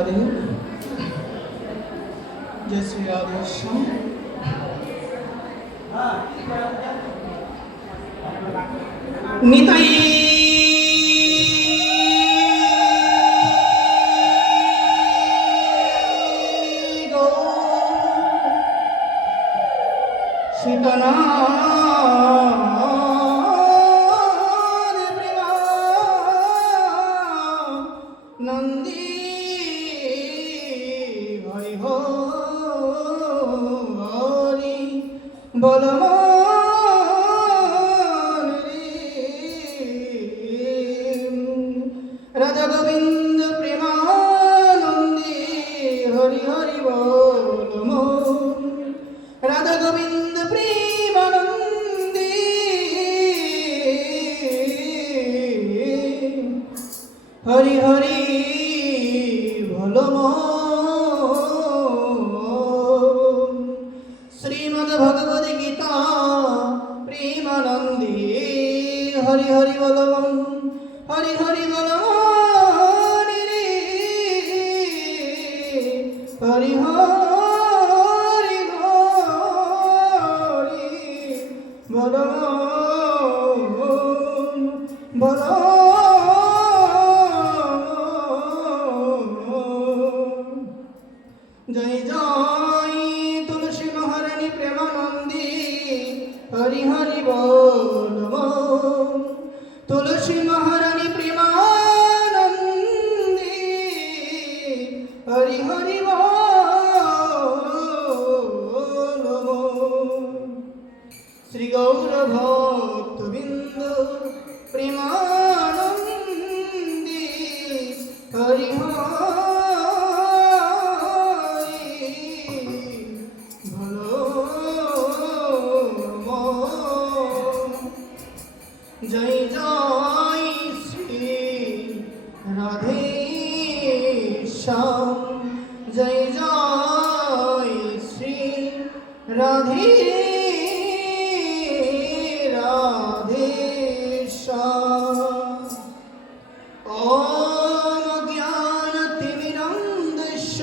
राधे जय श्री राधे श्याम। निताई गो सीतना नंदी हरि हो हरि बलमान राधा गोविंद प्रेमानंदी हरि हरि बोल राधा गोविंद प्रेमानंदी हरि हरि श्रीमद् भगवद गीता प्रेमानंदी हरि हरि बोल हरि हरि बोल हरि हरि बोल बोल जय जय तुलसी महारानी प्रेमानंदी हरि हरि बोल तुलसी महारानी प्रेमानंदी हरि हरि बोल श्री गौर भक्तबिंद प्रेमानंदी हरि जय जय श्री राधे श्याम जय जय श्री राधे राधे श्याम। ओम ज्ञानतिमिरन्धस्य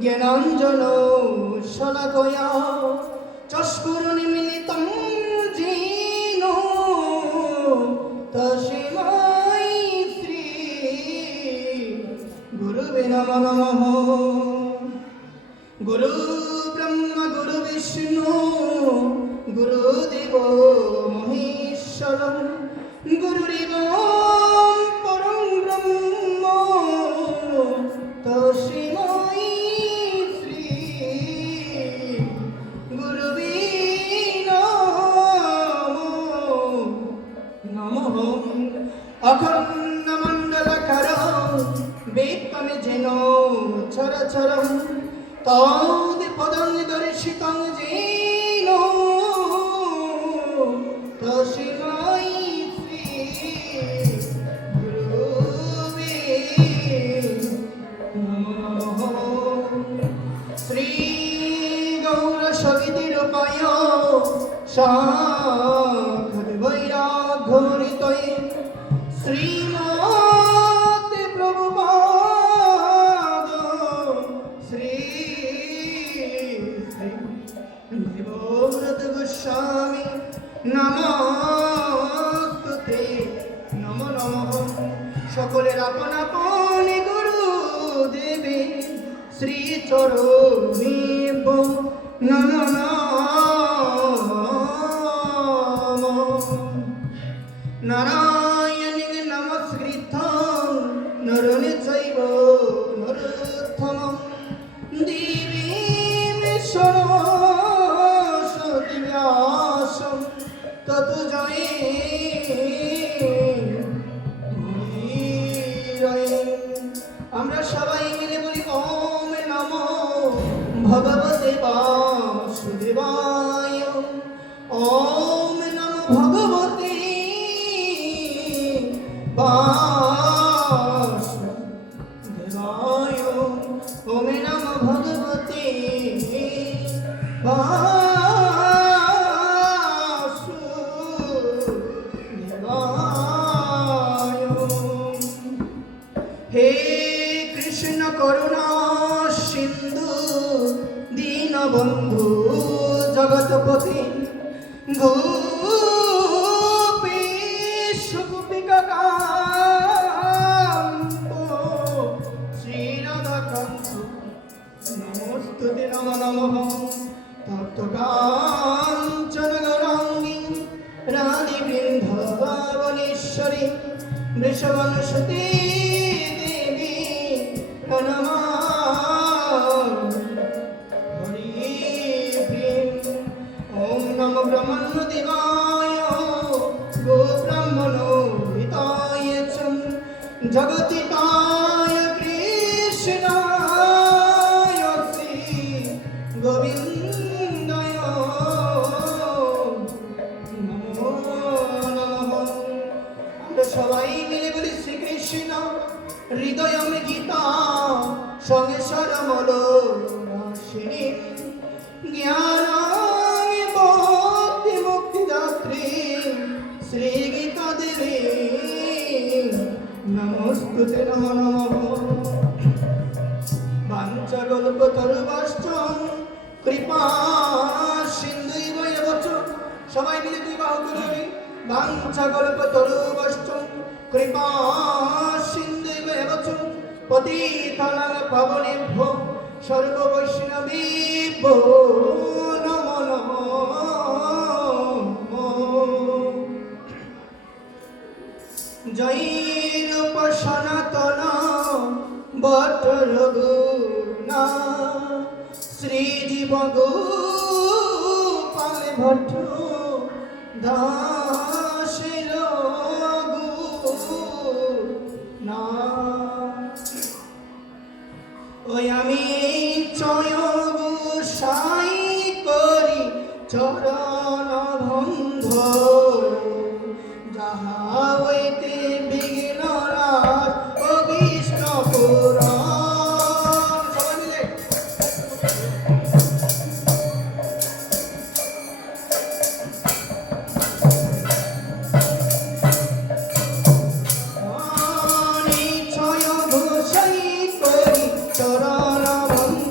ज्ञानाञ्जनो शलाकया चक्षुरुन्मीलितं तस्मै श्री गुरुवे नमो नमः। गुरु ब्रह्मा गुरु विष्णु गुरुदेव महेश्वरं गुरुरेव परं ब्रह्म तस्मै श्री गुरुवे अखंड मंडलकर वेत्तम जेनो चरचरं तद पदं दर्शितं जेनो तस्मै श्री गुरुवे नमः। श्री गौर सवितिरूपाय साक्षाद्वैराग्यमूर्तये श्रीमते प्रभुपाद श्री देवव्रत गोस्वामी नमस्ते नमो नमः। सकलेर आपन आपन गुरुदेवे श्री चरणे नमो नारायण नमस्कृतं नरं चैव नरोत्तमं देवीं सरस्वतीं व्यासं ततो जयेत्। আমরা সবাই মিলে বলি ওম নমো ভগবতে বাসুদেবায় ওম নমো ভগবতে वासुदेवाय ओम नमो भगवते वासुदेवाय। हे कृष्ण বন্ধু জগৎপতি গোপীশ গোপিকাকান্ত শ্রীরাধাকান্ত নমস্তুতে নমঃ নমঃ তপ্তকাঞ্চন গৌরাঙ্গী রাধে বৃন্দাবনেশ্বরী বৃষভানুসুতে দেবী প্রণমামি ওম নমো ব্রহ্মণ্যদেবায় গোব্রাহ্মণো হিতায় চ জগতিতায় কৃষ্ণায় শ্রী গোবিন্দায় নমো নমঃ। আমরা সবাই মিলে বলি শ্রীকৃষ্ণ হৃদয়ম গীতা সঙ্গে সরমল রাশিনী জ্ঞান ভক্তি মুক্তিদাত্রী শ্রী গীতা দেবী নমস্তুতে নমঃ নমঃ। বাঞ্ছাকল্পতরুভ্যশ্চ কৃপা সিন্ধুৈব এব চ। সবাই মিলে দুই বাহু তুলে বাঞ্ছাকল্পতরুভ্যশ্চ কৃপা সিন্ধুৈব এব চ পতিতানাং পাবনেভ্যো সর্ববৈষ্ণবেভ্যো নমো নমঃ। জয় রূপ সনাতন বট রঘুনা শ্রীজীব গোপাল ভট্ট দাসের রঘুনা। ওই আমি চয় গোসাই করি চরণ বন্ধ যাহা হইতে বিঘ্ন রাজ অভীষ্ট পুরাণ। সবাই মিলে নিশ্চয় গোসাই করি চরণ বন্ধ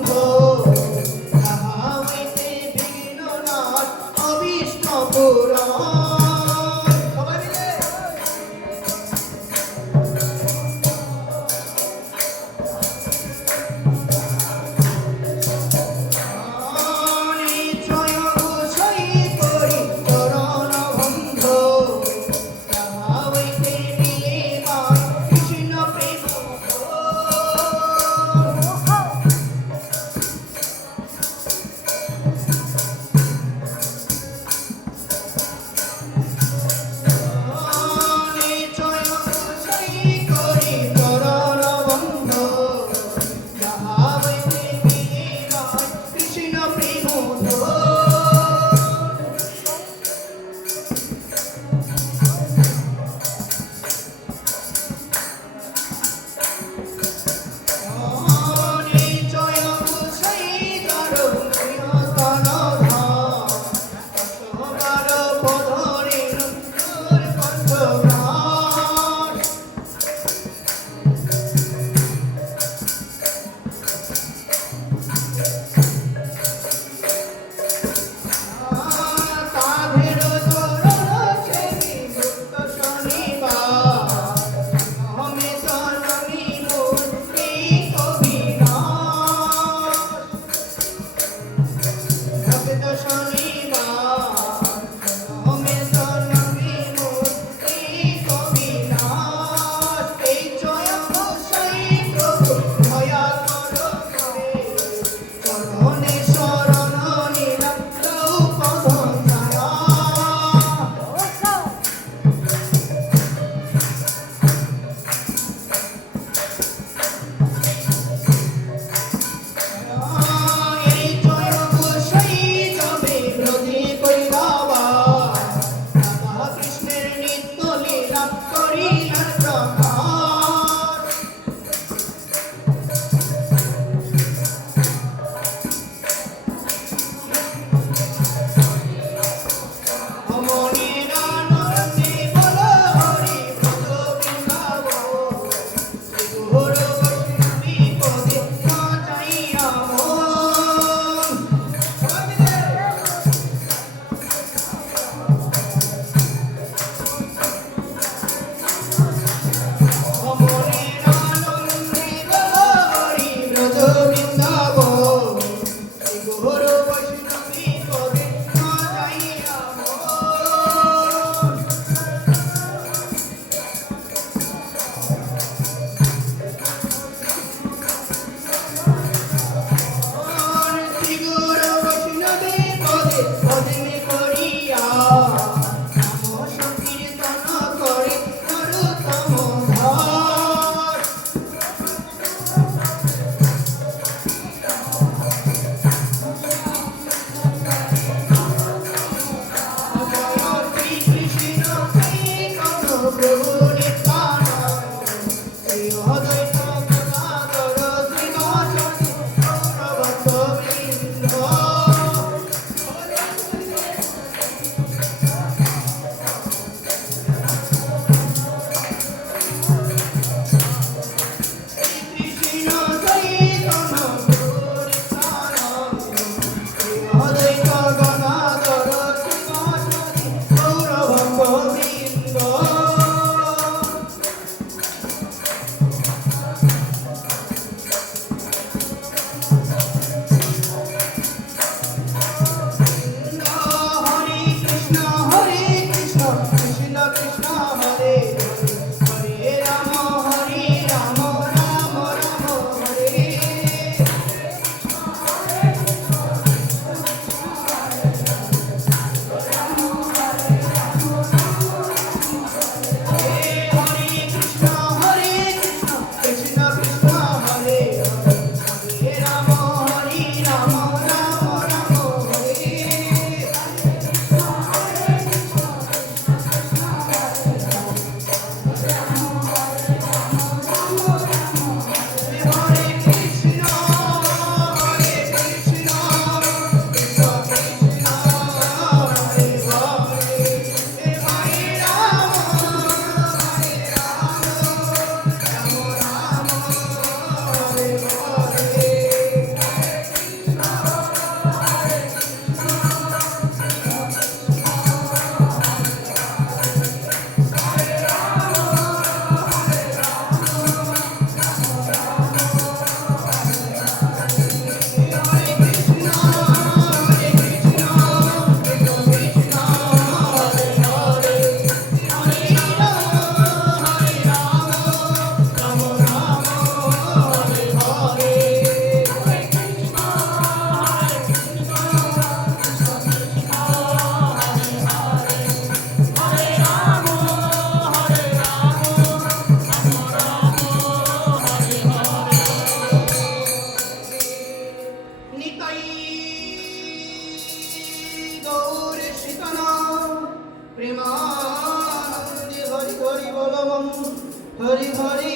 গৌরে শিকানা প্রেমানন্দে হরি হরি বল হরি হরি।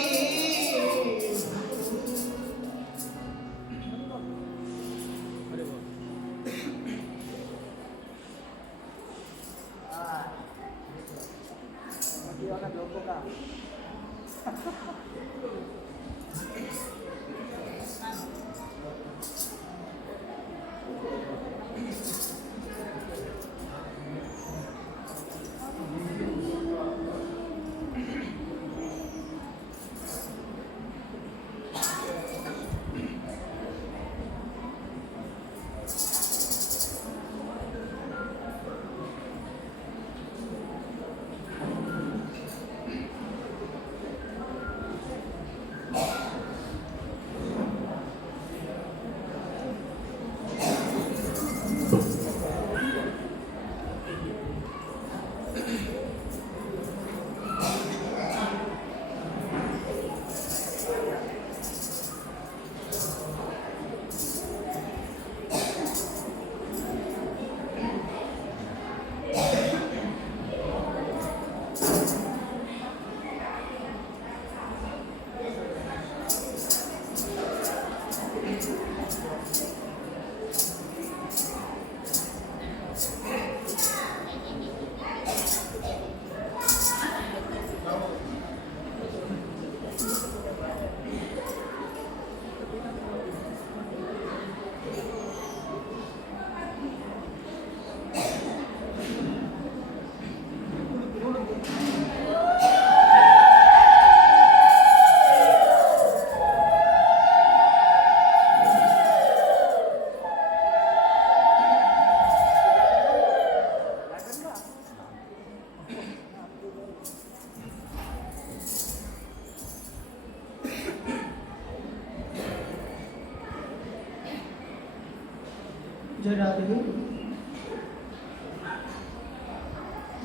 জয় রাধে।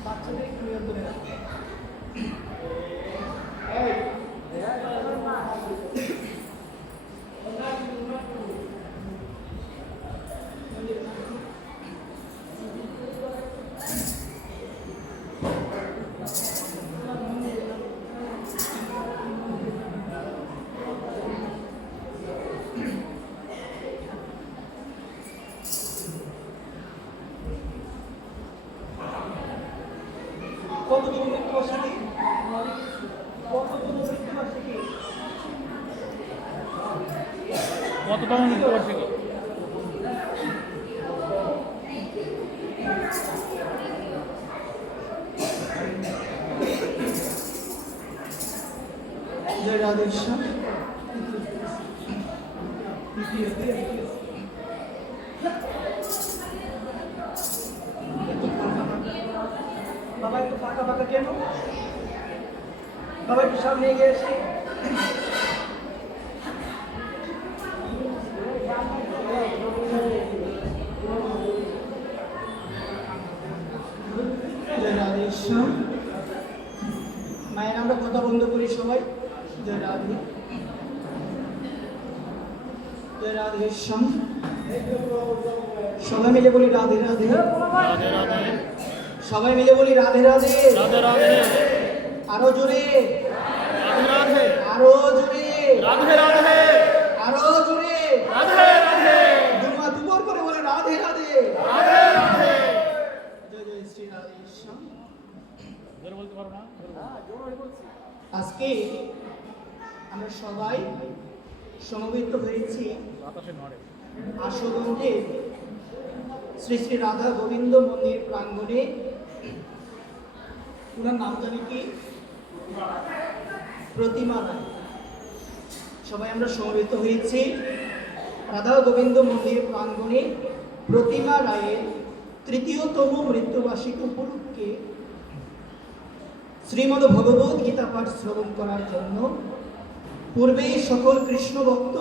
বাচ্চাদের একটু নিয়ন্ত্রণে রাখবে। কতজন মৃত্যুবার্ষিকী? কততম মৃত্যুবার্ষিকী? কততম মৃত্যুবার্ষিকী? জয় রাধেশ্যাম। বাবা একটু ফাঁকা ফাঁকা কেন? বাবা একটু সামনে এগিয়ে এসে মায়ের আমরা কথা বন্ধ করি সবাই। জয় রাধে জয় রাধে শ্যাম। সবাই মিলে বলি রাধে রাধে। রাধে রাধে সবাই মিলে বলি রাধে রাধে। রাধে রাধে আরো জোরে, রাধে রাধে আরো জোরে, রাধে রাধে আরো জোরে, রাধে রাধে দুমা দুবার করে বলে রাধে রাধে। রাধে রাধে। জয় জয় শ্রী রাধে শ্যাম। জোরে বলতে পারো না? আজকে আমরা সবাই সমবেত হয়েছি বাতাসে নড়ে। আশুগঞ্জে শ্রী শ্রী রাধা গোবিন্দ মন্দির প্রাঙ্গণে। ওনার নাম জানি কি? প্রতিমা রায়। সবাই আমরা সমবেত হয়েছি রাধা গোবিন্দ মন্দির প্রাঙ্গণে প্রতিমা রায়ের তৃতীয়তম মৃত্যুবার্ষিকী উপলক্ষে শ্রীমদ্ ভগবত গীতা পাঠ শ্রবণ করার জন্য। পূর্বে সকল কৃষ্ণ ভক্ত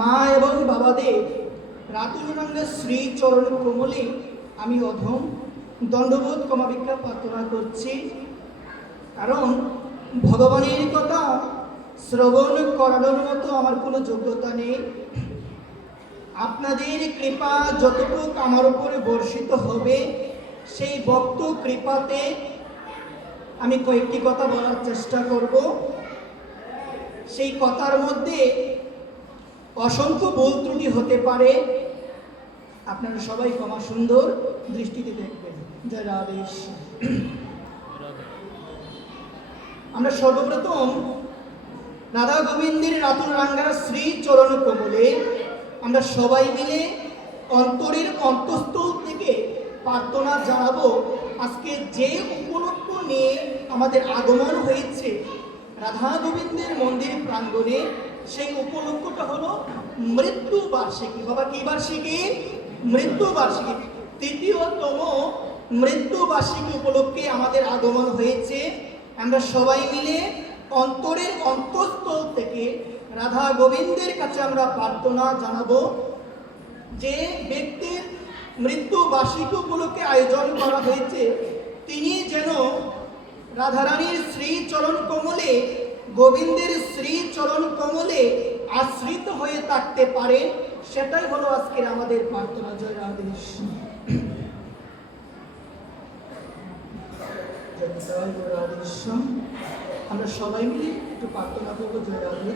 মা এবং বাবাদের রাতুলরঙ্গের শ্রী চরণ কমলে আমি অধম দণ্ডবোধ ক্ষমাভিক্ষা প্রার্থনা করছি। কারণ ভগবানের কথা শ্রবণ করানোর মতো আমার কোনো যোগ্যতা নেই। আপনাদের কৃপা যতটুকু আমার উপরে বর্ষিত হবে, সেই ভক্ত কৃপাতে আমি কয়েকটি কথা বলার চেষ্টা করব। সেই কথার মধ্যে অসংখ্য ভুল ত্রুটি হতে পারে, আপনারা সবাই ক্ষমা সুন্দর দৃষ্টিতে দেখবেন। জয় রাধেশ্বর। আমরা সর্বপ্রথম রাধা গোবিন্দের রাতুল রাঙ্গার শ্রী চরণ কমলে আমরা সবাই মিলে অন্তরের অন্তঃস্থল থেকে প্রার্থনা জানাবো। আজকে যে উপলক্ষ নিয়ে আমাদের আগমন হয়েছে রাধা গোবিন্দের মন্দির প্রাঙ্গণে, সেই উপলক্ষটা হলো মৃত্যু বার্ষিকী। বাবা, কি বার্ষিকী? মৃত্যু বার্ষিকী। তৃতীয়তম মৃত্যু বার্ষিকী উপলক্ষে আমাদের আগমন হয়েছে। আমরা সবাই মিলে অন্তরের অন্তঃস্থল থেকে রাধা গোবিন্দের কাছে আমরা প্রার্থনা জানাবো, যে ব্যক্তির মৃত্যু বার্ষিকী উপলক্ষে আয়োজন করা হয়েছে তিনি যেন রাধারানীর শ্রী চরণ কমলে, গোবিন্দের শ্রী চরণ কমলে আশ্রিত হয়ে থাকতে পারেন, সেটাই হলো আজকের আমাদের প্রার্থনা। জয় রাধেশ্বর। আমরা সবাই মিলে একটু প্রার্থনা করবো। জয় রাধে।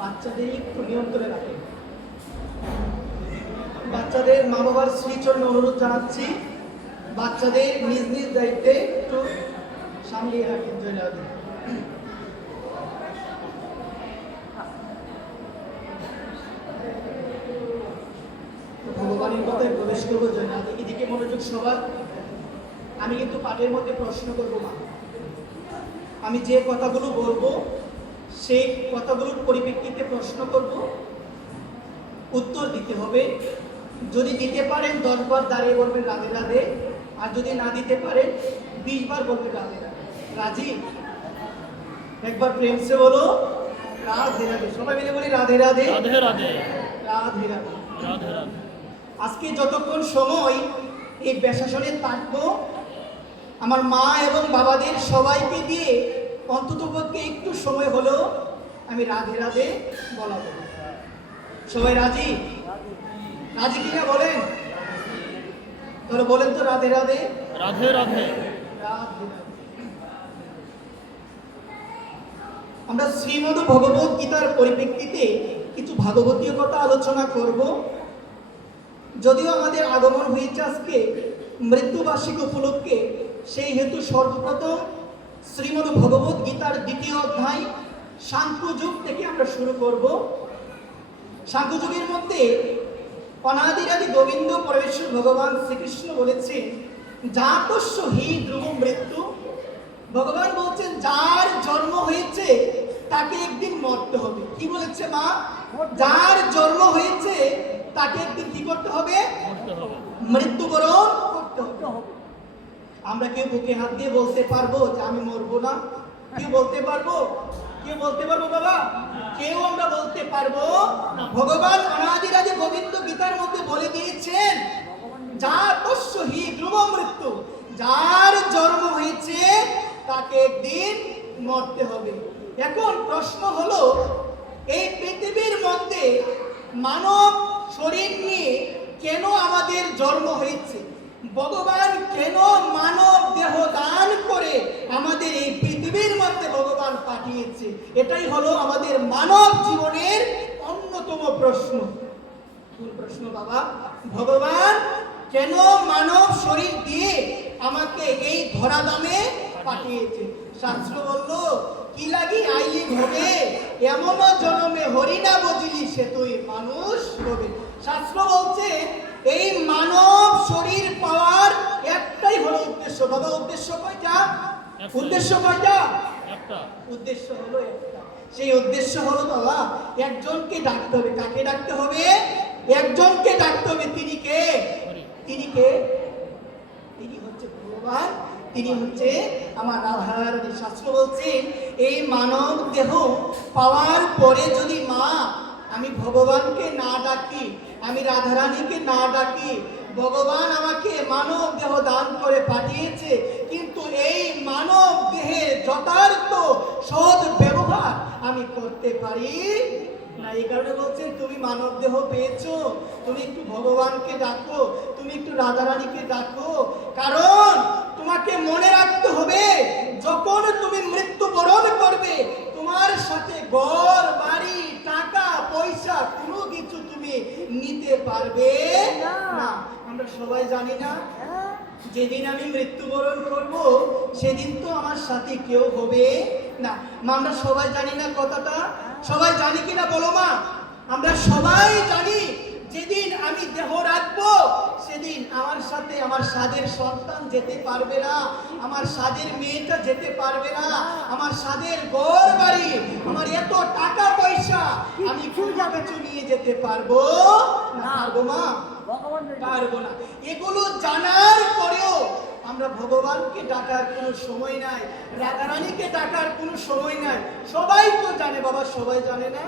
বাচ্চাদের একটু নিয়ন্ত্রণে রাখেন। বাচ্চাদের মা বাবার শ্রীচরণে অনুরোধ জানাচ্ছি, বাচ্চাদের নিজ নিজ দায়িত্বে একটু সামলিয়ে রাখেন। জয় রাধে। ভগবানের কথায় প্রবেশ করবো। জয় রাধে। এদিকে মনোযোগ সবার। আমি কিন্তু পাঠের মধ্যে প্রশ্ন করবো না, আমি যে কথাগুলো বলবো সেই কথাগুলোর পরিপ্রেক্ষিতে প্রশ্ন করব, উত্তর দিতে হবে। যদি দিতে পারেন 10 বার দাঁড়িয়ে বলবেন রাধে রাধে, আর যদি না দিতে পারেন 20 বার বলবেন রাধে রাধে। রাজি? একবার প্রেম সে বলো রাধে রাধে। সবাই মিলে বলি রাধে রাধে। রাধে রাধে। রাধে রাধে। রাধে রাধে। আজকে যতক্ষণ সময় এই বেশাসনে থাকবো, আমার মা এবং বাবাদের সবাইকে দিয়ে অন্ততপক্ষে একটু সময় হলেও আমি রাধে রাধে বলাবো। সবাই রাজি? রাজি কিনা বলেন? তাহলে বলেন তো রাধে রাধে। রাধে রাধে। রাধে রাধে। আমরা শ্রীমদ্ ভগবত গীতার পরিপ্রেক্ষিতে কিছু ভাগবতীয় কথা আলোচনা করব। যদিও আমাদের আগমন হয়েছে আজকে মৃত্যুবার্ষিকী উপলক্ষে, সেই হেতু সর্বপ্রথম শ্রীমদ্ ভগবত গীতার 2য় অধ্যায় সাংখ্যযুগ থেকে আমরা শুরু করব। সাংখ্যযুগের মধ্যে অনাদিরাদি গোবিন্দ পরমেশ্বর ভগবান শ্রীকৃষ্ণ বলেছেন, জাতস্য হি ধ্রুব মৃত্যু। ভগবান বলছেন যার জন্ম হয়েছে তাকে একদিন মরতে হবে। কি বলেছে মা? যার জন্ম হয়েছে তাকে একদিন কি করতে হবে? মৃত্যুবরণ করতে হবে। আমরা কেউ বুকে হাত দিয়ে বলতে পারবো যে আমি মরবো না? কেউ বলতে পারবো? কেউ বলতে পারবো বাবা? কেউ আমরা বলতে পারবো? ভগবান অনাদিরাদি গোবিন্দ গীতার মধ্যে বলে দিয়েছেন, জাতস্য হি ধ্রুব মৃত্যু। যার জন্ম হয়েছে তাকে একদিন মরতে হবে। এখন প্রশ্ন হলো, এই পৃথিবীর মধ্যে মানব শরীর নিয়ে কেন আমাদের জন্ম হয়েছে? ভগবান কেন মানব দেহ দান করে আমাদের এই পৃথিবীর মধ্যে ভগবান পাঠিয়েছে? এটাই হলো আমাদের মানব জীবনের অন্যতম প্রশ্ন। কোন প্রশ্ন বাবা? ভগবান কেন মানব শরীর দিয়ে আমাকে এই ধরা দামে পাঠিয়েছে? শাস্ত্র বলল, কি লাগি আইলি ভোগে, এমন জন্মে হরিনা বজিলি সে তুই মানুষ হবে। শাস্ত্র বলছে এই মানব শরীর পাওয়ার একটাই হলো উদ্দেশ্য। বাবা, উদ্দেশ্য কয়টা? উদ্দেশ্য কয়টা? একটা। উদ্দেশ্য হলো একটা। সেই উদ্দেশ্য হলো বাবা, একজনকে ডাকতে হবে। কাকে ডাকতে হবে? একজনকে ডাকতে হবে। তিনি কে? তিনি কে? তিনি হচ্ছে ভগবান। ভগবান, তিনি হচ্ছে আমার রাধারানী। শাস্ত্র বলছেন এই মানব দেহ পাওয়ার পরে যদি মা আমি ভগবানকে না ডাকি, আমি রাধারানীকে না ডাকি, ভগবান আমাকে মানব দেহ দান করে পাঠিয়েছে, কিন্তু এই মানব দেহের যথার্থ সৎ ব্যবহার আমি করতে পারি না। এই কারণে বলছেন তুমি মানব দেহ পেয়েছো, তুমি একটু ভগবানকে ডাকো, তুমি একটু রাধারানীকে ডাকো। কারণ তোমাকে মনে রাখতে হবে যখন তুমি মৃত্যুবরণ করবে তোমার সাথে ঘর বাড়ি টাকা পয়সা কোনো কিছু তুমি নিতে পারবে না। আমরা সবাই জানি না যেদিন আমি মৃত্যুবরণ করব সেদিন তো আমার সাথে কেউ হবে না। মা, আমরা সবাই জানি না কথাটা? সবাই জানি কিনা বলো মা? আমরা সবাই জানি যেদিন আমি দেহ রাখবো সেদিন আমার সাথে আমার সাদের সন্তান যেতে পারবে না, আমার সাদের মেয়েটা যেতে পারবে না, আমার সাদের ঘর বাড়ি, আমার এত টাকা পয়সা আমি কোনো কিছু নিয়ে যেতে পারবো না। পারবো মা? পারবো না। এগুলো জানার পরেও আমরা ভগবানকে ডাকার কোনো সময় নাই, রাধারানীকে ডাকার কোনো সময় নাই। সবাই তো জানে বাবা, সবাই জানে না?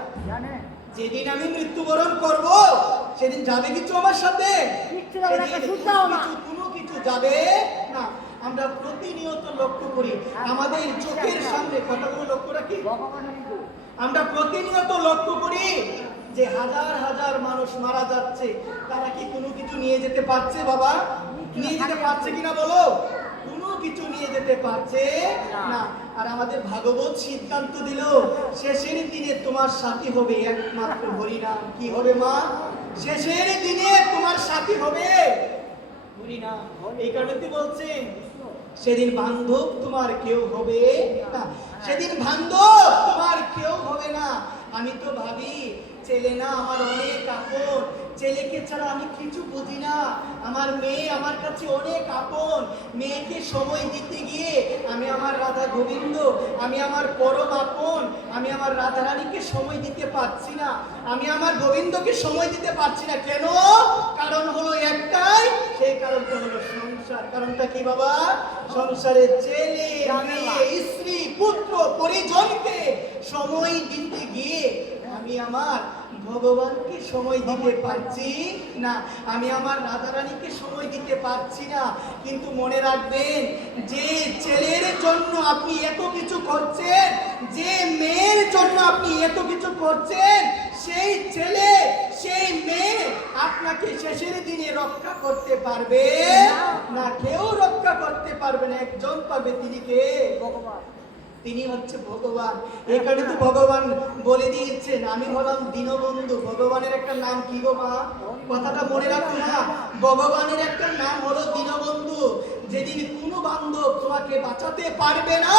যেদিন আমি মৃত্যুবরণ করব সেদিন যাবে কিছু আমার সাথে? কোনো কিছু যাবে না। আমরা প্রতিনিয়ত লক্ষ্য করি, আমাদের চোখের সামনে কথাগুলো লক্ষ্য রাখি, আমরা প্রতিনিয়ত লক্ষ্য করি যে হাজার হাজার মানুষ মারা যাচ্ছে, তারা কি কোনো কিছু নিয়ে যেতে পারছে বাবা? নিয়ে যেতে পারছে কিনা বলো? কোনো কিছু নিয়ে যেতে পারছে না। আর আমাদের ভাগবত সিদ্ধান্ত দিল শেষের দিনে তোমার সাথী হবে একমাত্র হরিনাম। কি হবে মা? শেষের দিনে তোমার সাথী হবে হরিনাম। এই কারণে বলছেন সেদিন বান্ধব তোমার কেউ হবে না, সেদিন বান্ধব তোমার কেউ হবে না। আমি তো ভাবি ছেলে না আমার অনেক আপন, ছেলেকে ছাড়া আমি কিছু বুঝি না, আমার মেয়ে আমার কাছে অনেক আপন, মেয়েকে সময় দিতে গিয়ে আমি আমার রাধা গোবিন্দ, আমি আমার পরম আপন, আমি আমার রাধারানীকে সময় দিতে পারছি না, আমি আমার গোবিন্দকে সময় দিতে পারছি না। কেন? কারণ হলো একটাই, সেই কারণটা হলো সংসার। কারণটা কি বাবা? সংসারের ছেলে মেয়ে স্ত্রী পুত্র পরিজনকে সময় দিতে গিয়ে আমি আমার ভগবানকে সময় দিতে পারছি না, আমি আমার রাধারানীকে সময় দিতে পারছি না। কিন্তু মনে রাখবেন, যে ছেলের জন্য আপনি এত কিছু করছেন, যে মেয়ের জন্য আপনি এত কিছু করছেন, সেই ছেলে সেই মেয়ে আপনাকে শেষের দিনে রক্ষা করতে পারবে না। কেউ রক্ষা করতে পারবে না, একজন পারবে, তিনি কে? ভগবান। তিনি হচ্ছে ভগবান। এই কারণে তো ভগবান বলে দিয়েছেন আমি হলাম দীনবন্ধু। ভগবানের একটা নাম কি গো মা? কথাটা মনে রাখো না, ভগবানের একটা নাম হলো দীনবন্ধু। যেদিন কোনো বান্ধব তোমাকে বাঁচাতে পারবে না,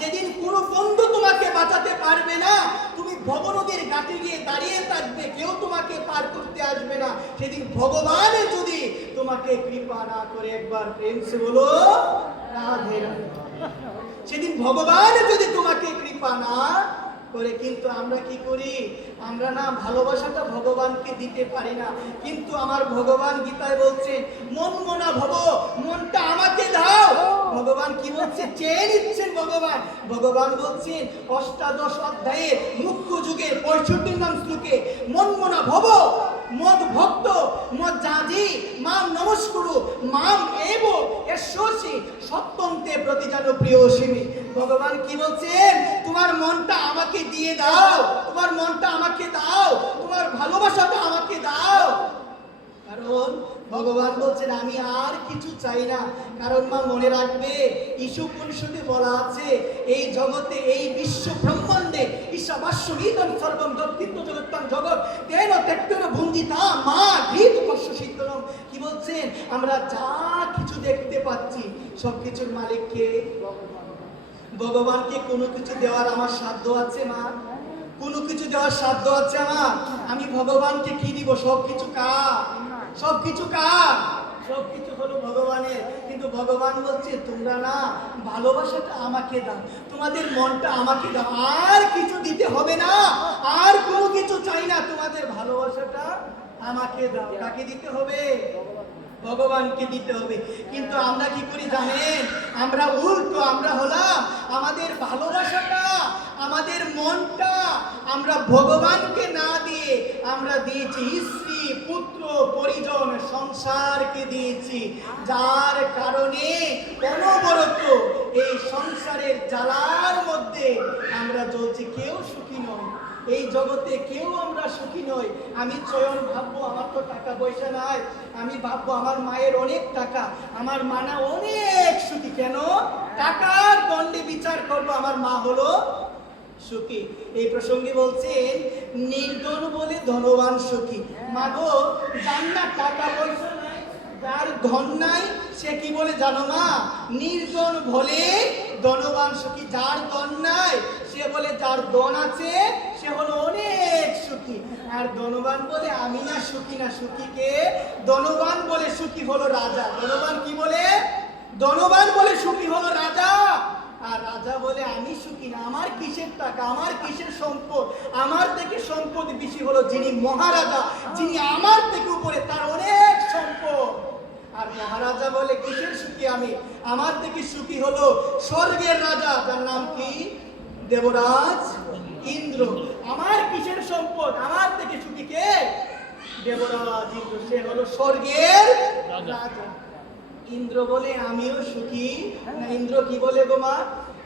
যেদিন কোনো বন্ধু তোমাকে বাঁচাতে পারবে না, তুমি ভবনদীর ঘাটে গিয়ে দাঁড়িয়ে থাকবে, কেউ তোমাকে পার করতে আসবে না, সেদিন ভগবান যদি তোমাকে কৃপা না করে, একবার প্রেম সে বলো রাধে রাধে, সেদিন ভগবান যদি তোমাকে কৃপা না করে। কিন্তু আমরা কি করি? আমরা না ভালোবাসাটা ভগবানকে দিতে পারি না। কিন্তু আমার ভগবান গীতায় বলছেন মন মনা ভব, মনটা আমাকে দাও। ভগবান কি বলছে? চেয়ে নিচ্ছেন ভগবান। ভগবান বলছেন অষ্টাদশ অধ্যায়ের মুখ্য যুগের 65 নং শ্লোকে মন মনা ভব মদ ভক্ত মদ জাজি মাম নমস্কুরু মাম এব এসোসি সত্যন্তে প্রতিজান প্রিয়সিমি। ভগবান কি বলছেন? তোমার মনটা আমাকে দিয়ে দাও, তোমার মনটা আমাকে দাও, তোমার ভালোবাসাটা আমাকে দাও। কারণ ভগবান বলছেন আমি আর কিছু চাই না। কারণ মা মনে রাখবে, ঈশোপনিষদে বলা আছে এই জগতে, এই বিশ্ব ব্রহ্মাণ্ডে ঈশাবাস্যমিদং সর্বং যৎকিঞ্চ জগত্তাং জগৎ তেন ত্যক্তেন ভুঞ্জিতা মা গৃহীত কস্য সিদ্ধনম। কি বলছেন? আমরা যা কিছু দেখতে পাচ্ছি সব কিছুর মালিক কে? ভগবানকে কোনো কিছু দেওয়ার আমার সাধ্য আছে মা? কোনো কিছু দেওয়ার সাধ্য আছে আমার? আমি ভগবানকে কি দিব? সবকিছু কার? সবকিছু কার? সবকিছু হলো ভগবানের। কিন্তু ভগবান বলছে তোমরা না ভালোবাসাটা আমাকে দাও, তোমাদের মনটা আমাকে দাও, আর কিছু দিতে হবে না, আর কোনো কিছু চাই না, তোমাদের ভালোবাসাটা আমাকে দাও। কাকে দিতে হবে? ভগবানকে দিতে হবে। কিন্তু আমরা কি করি জানেন? আমরা উল্টো, আমরা হলাম আমাদের ভালোবাসাটা, আমাদের মনটা আমরা ভগবানকে না দিয়ে আমরা দিয়েছি স্ত্রী, পুত্র, পরিজন, সংসারকে দিয়েছি। যার কারণে অনবরত এই সংসারের জ্বালার মধ্যে আমরা জ্বলছি, কেউ সুখী নয়। এই জগতে কেউ আমরা সুখী নই। আমি স্বয়ং ভাববো আমার তো টাকা পয়সা নাই, আমি ভাববো আমার মায়ের অনেক টাকা, আমার মা না অনেক সুখী। কেন? টাকার দণ্ডে বিচার করবো আমার মা হলো সুখী। এই প্রসঙ্গে বলছেন নির্ধন বলে ধনবান সুখী। মাগো, যার না টাকা পয়সা নাই, যার ধন নাই, সে কি বলে জানো মা? নির্ধন বলে ধনবান সুখী। যার ধন নাই সে বলে যার ধন আছে সে হলো অনেক সুখী। আর ধনবান বলে আমি না সুখী না। সুখীকে ধনবান বলে সুখী হলো রাজা। ধনবান কি বলে? ধনবান বলে সুখী হলো রাজা। আর রাজা বলে আমি সুখী না, আমার কিসের টাকা, আমার কিসের সম্পদ, আমার থেকে সম্পদ বেশি হলো যিনি মহারাজা, যিনি আমার থেকে উপরে, তার অনেক সম্পদ। আর মহারাজা বলে কিসের সুখী আমি, আমার থেকে সুখী হলো স্বর্গের রাজা, যার নাম কি? দেবরাজ ইন্দ্র। আমার কিসের সম্পদ, আমার থেকে সুখী কে? দেবরাজ ইন্দ্র, সে হলো স্বর্গের রাজা। ইন্দ্র বলে আমিও সুখী না। ইন্দ্র কি বলে গো মা?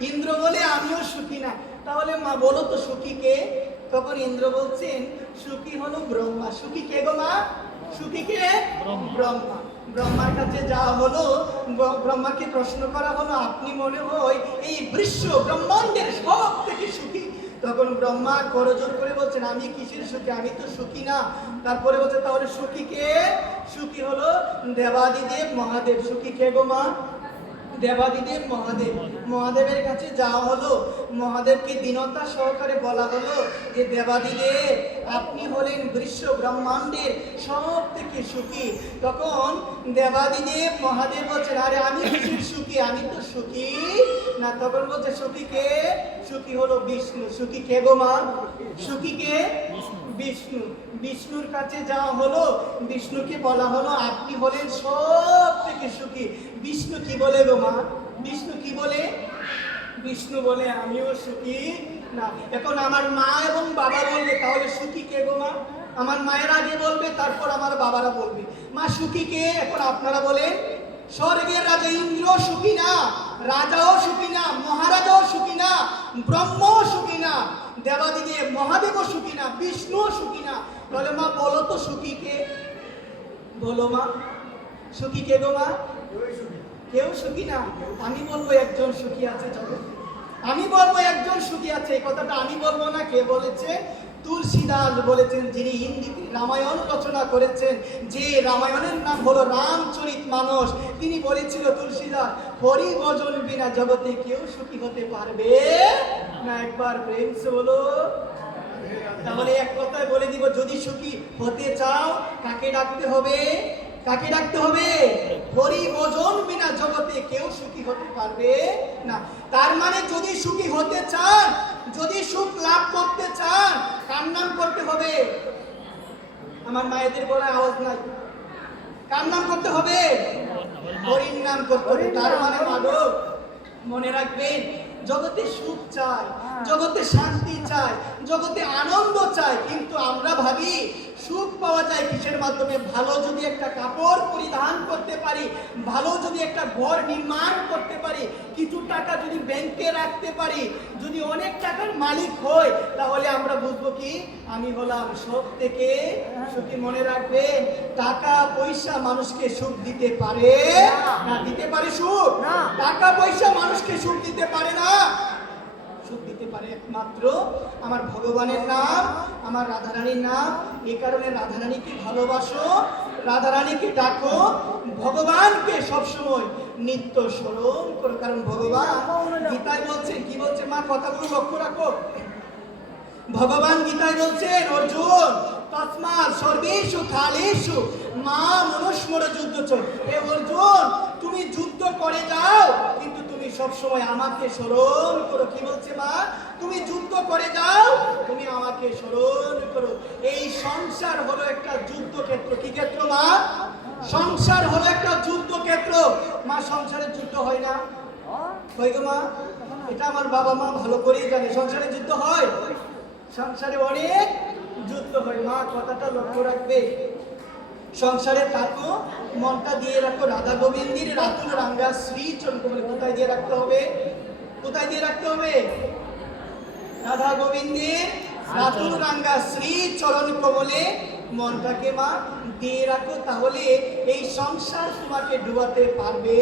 ইন্দ্র বলে আমিও সুখী না। তাহলে মা বলো তো সুখী কে? তখন ইন্দ্র বলছেন সুখী হলো ব্রহ্মা। সুখী কে গো মা? সুখী কে? ব্রহ্মা। ব্রহ্মার কাছে যাওয়া হলো, ব্রহ্মাকে প্রশ্ন করা হলো আপনি মনে হয় এই বিশ্ব ব্রহ্মাণ্ডের সব থেকে সুখী। তখন ব্রহ্মা করজোর করে বলছেন আমি কিসের সুখী, আমি তো সুখী না। তারপরে বলছে তাহলে সুখী কে? সুখী হলো দেবাদিদেব মহাদেব। সুখী কে গো মা? দেবাদিদেব মহাদেব। মহাদেবের কাছে যাওয়া হলো, মহাদেবকে দীনতা সহকারে বলা হলো যে দেবাদিদেব আপনি হলেন বিশ্ব ব্রহ্মাণ্ডের সব থেকে সুখী। তখন দেবাদিদেব মহাদেব বলছেন আরে আমি কিসের সুখী, আমি তো সুখী না। তখন বলছে সুখী কে? সুখী হলো বিষ্ণু। সুখী কে গো মা? সুখী কে? বিষ্ণু। বিষ্ণুর কাছে যাওয়া হলো, বিষ্ণুকে বলা হলো আপনি হলেন সব থেকে সুখী। বিষ্ণু কি বলে গো মা? বিষ্ণু কি বলে? বিষ্ণু বলে আমিও সুখী না। এখন আমার মা এবং বাবা বলবে তাহলে সুখী কে গো মা? আমার মায়ের আগে বলবে, তারপর আমার বাবারা বলবে মা সুখী কে? এখন আপনারা বলেন। স্বর্গের রাজা ইন্দ্র সুখী না, রাজাও সুখী না, মহারাজাও সুখী না, ব্রহ্মও সুখী না, দেবাদিদেব মহাদেবও সুখী না, বিষ্ণুও সুখী না। তাহলে মা বলো তো সুখী কে? বলো মা, সুখী কে গো মা? কেউ সুখী না। আমি বলবো একজন সুখী আছে জগতে, আমি বলবো একজন সুখী আছে। এই কথাটা আমি বলবো না, কে বলেছে? তুলসীদাস বলেছেন, যিনি হিন্দিতে রামায়ণ রচনা করেছেন, যে রামায়ণের নাম হলো রামচরিতমানস। তিনি বলেছিল তুলসীদাস হরি ভজন বিনা জগতে কেউ সুখী হতে পারবে না। একবার প্রেম সে বলো। তাহলে এক কথায় বলে দিব, যদি সুখী হতে চাও কাকে ডাকতে হবে? কাকে ডাকতে হবে? হরি ভজন বিনা জগতে কেউ সুখী হতে পারবে না। তার মানে যদি সুখী হতে চান, যদি সুখ লাভ করতে চান, কার নাম করতে হবে? আমার মায়েদের গলায় আওয়াজ নাই। কার নাম করতে হবে? হরির নাম করতে হবে। তার মানে মাধব মনে রাখবেন, জগতে সুখ চাই, জগতে শান্তি চাই, জগতে আনন্দ চাই, কিন্তু আমরা ভাবি সুখ পাওয়া যায় কিসের মাধ্যমে? ভালো যদি একটা কাপড় পরিধান করতে পারি, ভালো যদি একটা ঘর নির্মাণ করতে পারি, কিছু টাকা যদি ব্যাংকে রাখতে পারি, যদি অনেক টাকার মালিক হই, তাহলে আমরা বুঝবো কি আমি হলাম সব থেকে সুখী। মনে রাখবেন, টাকা পয়সা মানুষকে সুখ দিতে পারে না। দিতে পারে সুখ? না। টাকা পয়সা মানুষকে সুখ দিতে পারে না। সুখ দিতে পারে একমাত্র আমার ভগবানের নাম, আমার রাধারানীর নাম। এই কারণে রাধারানীকে ভালোবাসো, রাধারানীকে ডাকো, ভগবানকে সবসময় নিত্য স্মরণ করো। কারণ ভগবান গীতায় বলছেন, কি বলছে মা? কথাগুলো লক্ষ্য রাখো। ভগবান গীতায় বলছেন অর্জুন তসমাৎ সর্বেষু কালেষু মাম অনুস্মর যুদ্ধ। হে অর্জুন, তুমি যুদ্ধ করে যাও, কিন্তু তুমি সবসময় আমাকে স্মরণ করো। কি বলছে মা? তুমি যুদ্ধ করে যাও, তুমি আমাকে স্মরণ করো। এই সংসার হলো একটা যুদ্ধক্ষেত্র। কি ক্ষেত্র মা? সংসার হলো একটা যুদ্ধক্ষেত্র। মা, সংসারে যুদ্ধ হয় না? হয় গো মা? এটা আমার বাবা মা ভালো করেই জানে। সংসারে যুদ্ধ হয়, সংসারে অনেক যুদ্ধ হয়। মা, কথাটা লক্ষ্য রাখবে। সংসারে থাকো, মনটা দিয়ে রাখো রাধা গোবিন্দের রাতুল রাঙ্গা শ্রী চরণ। কোথায় দিয়ে রাখতে হবে? কোথায় দিয়ে রাখতে হবে? রাধা গোবিন্দের রাতুল রাঙ্গা শ্রী চরণ কমলে মনটাকে মা দিয়ে রাখো, তাহলে এই সংসার তোমাকে ডুবাতে পারবে।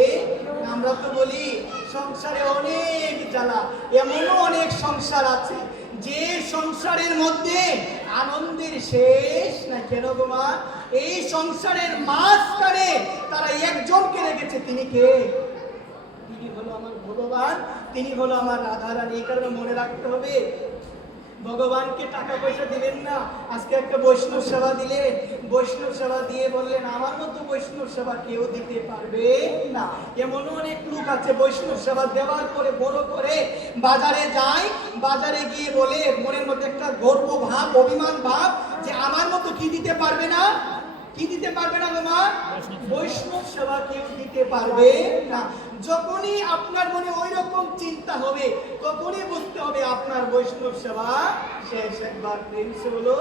আমরা তো বলি সংসারে অনেক জ্বালা, এমনও অনেক সংসার আছে যে সংসারের মধ্যে আনন্দের শেষ না। কেন গো মা? এই সংসারের মাঝখানে তারা একজনকে রেখেছে। তিনি কে? তিনি হলো আমার ভগবান, তিনি হলো আমার রাধারানী। এই কারণে মনে রাখতে হবে, ভগবানকে টাকা পয়সা দিলেন না, আজকে একটা বৈষ্ণব সেবা দিলেন, বৈষ্ণব সেবা দিয়ে বললেন আমার মতো বৈষ্ণব সেবা কেউ দিতে পারবে না। এমন অনেক লোক আছে বৈষ্ণব সেবা দেওয়ার পরে বড় করে বাজারে যায়, বাজারে গিয়ে বলে মনের মধ্যে একটা গর্ব ভাব, অভিমান ভাব যে আমার মতো কি দিতে পারবে না? কি দিতে পারবে না গো মা? বৈষ্ণব সেবা কেউ দিতে পারবে না। যখনই আপনার মনে ওই রকম চিন্তা হবে, তখনই বুঝতে হবে আপনার বৈষ্ণব সেবা শেষ। একবার প্রেম সে বলো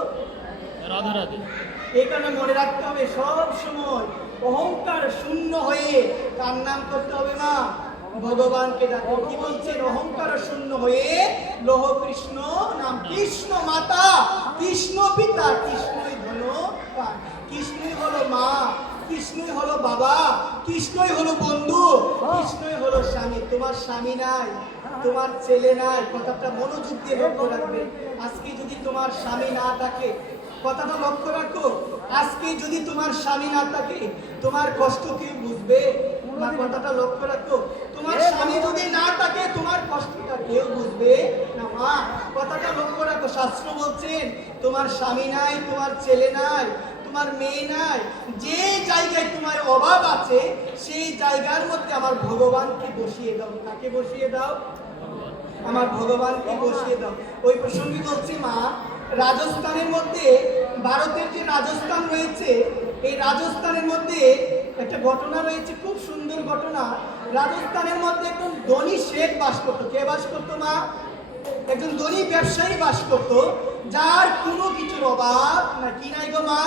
রাধে রাধে। এই কারণে মনে রাখতে হবে সব সময় অহংকার শূন্য হয়ে কার নাম করতে হবে মা? ভগবানকে ডাকো। কি বলছেন? অহংকার শূন্য হয়ে লোহ কৃষ্ণ নাম। কৃষ্ণ মাতা, কৃষ্ণ পিতা, কৃষ্ণই ধনবান, কৃষ্ণই হলো মা, কৃষ্ণই হলো বাবা, কৃষ্ণই হলো বন্ধু, কৃষ্ণই হলো স্বামী। তোমার স্বামী নাই, তোমার ছেলে নাই, কথাটা মনোযোগ দিয়ে লক্ষ্য রাখবে। আজকে যদি তোমার স্বামী না থাকে, কথাটা লক্ষ্য রাখো, আজকে যদি তোমার স্বামী না থাকে তোমার কষ্ট কেউ বুঝবে না। কথাটা লক্ষ্য রাখো, তোমার স্বামী যদি না থাকে তোমার কষ্টটা কেউ বুঝবে না। মা, কথাটা লক্ষ্য রাখো। শাস্ত্র বলছেন তোমার স্বামী নাই, তোমার ছেলে নাই, তোমার মেয়ে নাই, যে জায়গায় তোমার অভাব আছে সেই জায়গার মধ্যে আমার ভগবানকে বসিয়ে দাও। কাকে বসিয়ে দাও? আমার ভগবানকে বসিয়ে দাও। ওই প্রসঙ্গে বলছি মা, রাজস্থানের মধ্যে, ভারতের যে রাজস্থান রয়েছে, এই রাজস্থানের মধ্যে একটা ঘটনা রয়েছে, খুব সুন্দর ঘটনা। রাজস্থানের মধ্যে একজন ধনী শেঠ বাস করতো। কে বাস করতো মা? একজন ধনী ব্যবসায়ী বাস করতো, যার কোনো কিছুর অভাব না। কি নাই গো মা?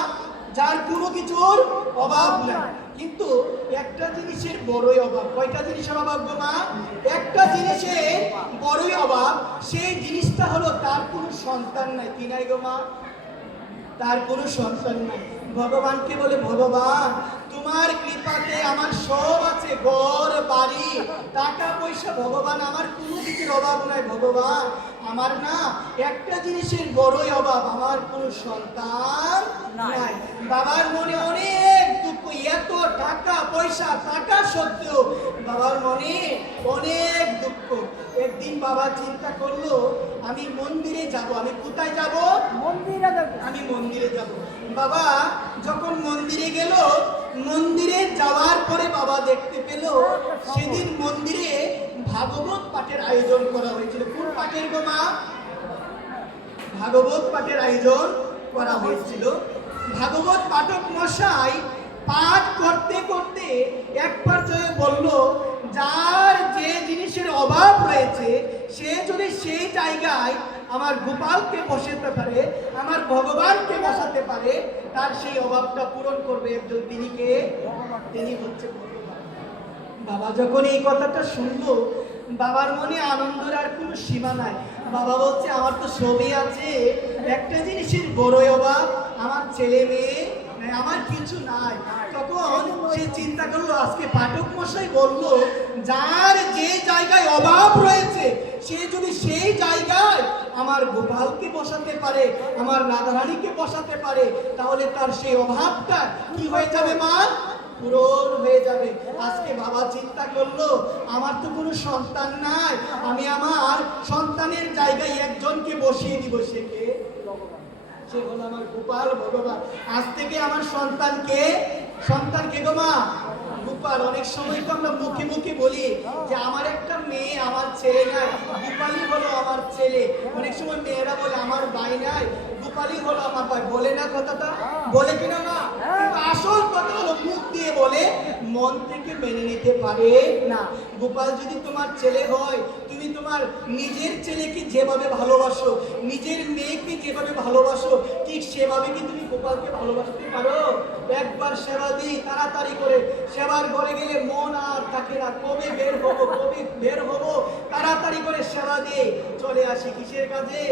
যার কোনো কিছুর অভাব নাই, কিন্তু একটা জিনিসের বড়ই অভাব। কয়টা জিনিসের অভাব গো মা? একটা জিনিসের বড়ই অভাব। সেই জিনিসটা হলো তার কোনো সন্তান নাই। কি নাই গো মা? তার কোনো সন্তান নাই। ভগবানকে বলে ভগবান তোমার কৃপাতে আমার সব আছে, ঘর বাড়ি টাকা পয়সা, ভগবান আমার কোনো কিছুর অভাব নাই। ভগবান আমার না একটা জিনিসের বড়ই অভাব, আমার কোনো সন্তান নাই। বাবার মনে অনেক দুঃখ, এত টাকা পয়সা থাকা সত্ত্বেও বাবার মনে অনেক দুঃখ। একদিন বাবা চিন্তা করলো আমি মন্দিরে যাব। আমি কোথায় যাব? মন্দিরে যাব। আমি মন্দিরে যাব। বাবা যখন মন্দিরে গেল, মন্দিরে যাওয়ার পরে বাবা দেখতে পেল সেদিন মন্দিরে ভাগবত পাঠের আয়োজন করা হয়েছিল। কোন পাঠের গো মা? ভাগবত পাঠের আয়োজন করা হয়েছিল। ভাগবত পাঠক মশাই পাঠ করতে করতে এক পর্যায়ে বলল যার যে জিনিসের অভাব রয়েছে সে যদি সেই জায়গায় আমার গোপালকে বসাতে পারে, আমার ভগবানকে বসাতে পারে, তার সেই অভাবটা পূরণ করবে একজন। তিনি কে? তিনি হচ্ছে ভগবান। বাবা যখন এই কথাটা শুনলো, বাবার মনে আনন্দের আর কোনো সীমা নাই। বাবা বলছে আমার তো সবই আছে, একটা জিনিসের বড়ই অভাব, আমার ছেলে মেয়ে নাই, আমার কিছু নাই। তখন সে চিন্তা করলো আজকে পাঠক মশাই বললো যার যে জায়গায় অভাব রয়েছে সে যদি সেই জায়গায় আমার গোপালকে বসাতে পারে, আমার রাধারানীকে বসাতে পারে, তাহলে তার সেই অভাবটা কি হয়ে যাবে মা? পূরণ হয়ে যাবে। আজকে বাবা চিন্তা করলো আমার তো কোনো সন্তান নাই, আমি আমার সন্তানের জায়গায় একজনকে বসিয়ে দিব। সে কে? সে হলো আমার গোপাল ভগবান। আজ থেকে আমার সন্তানকে, সন্তানকে গো মা? গোপাল। অনেক সময় তো আমরা মুখে মুখে বলি যে আমার একটা মেয়ে, আমার ছেলে নাই, গোপালই হলো আমার ছেলে। অনেক সময় মেয়েরা বলে আমার ভাই নাই, গোপালই হলো আমার ভাই। বলে না কথাটা? বলে কিনা মা? কিন্তু আসল কথা হলো মুখ দিয়ে বলে মন থেকে মেনে নিতে পারে না। গোপাল যদি তোমার ছেলে হয়, তুমি তোমার নিজের ছেলেকে যেভাবে ভালোবাসো, নিজের মেয়েকে যেভাবে ভালোবাসো, ঠিক সেভাবে কি তুমি গোপালকে ভালোবাসতে পারো? একবার সেবা দিই তাড়াতাড়ি করে, সেবার ঘরে গেলে মন আর থাকে না, কবে বের হবো, তাড়াতাড়ি করে সেবা দিয়ে চলে আসি কিসের কাজে?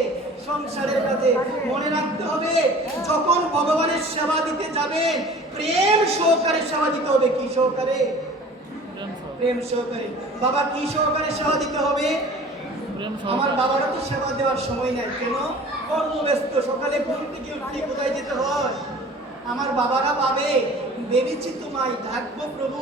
সংসারের কাজে। মনে রাখতে হবে, যখন ভগবানের সেবা দিতে যাবেন প্রেম সহকারে সেবা দিতে হবে। কি সহকারে? প্রেম সহ প্রেম সহকারে। বাবা কি সহকারে সেবা দিতে হবে? প্রেম আমার সহকারে বাবারও তো সেবা দেওয়ার সময় নাই, কেন? কর্মব্যস্ত, সকালে ঘুম থেকে উঠতে কোথায় যেতে হয়? আমার বাবারা ভাবে ভেবেছি তোমায় ডাকবো প্রভু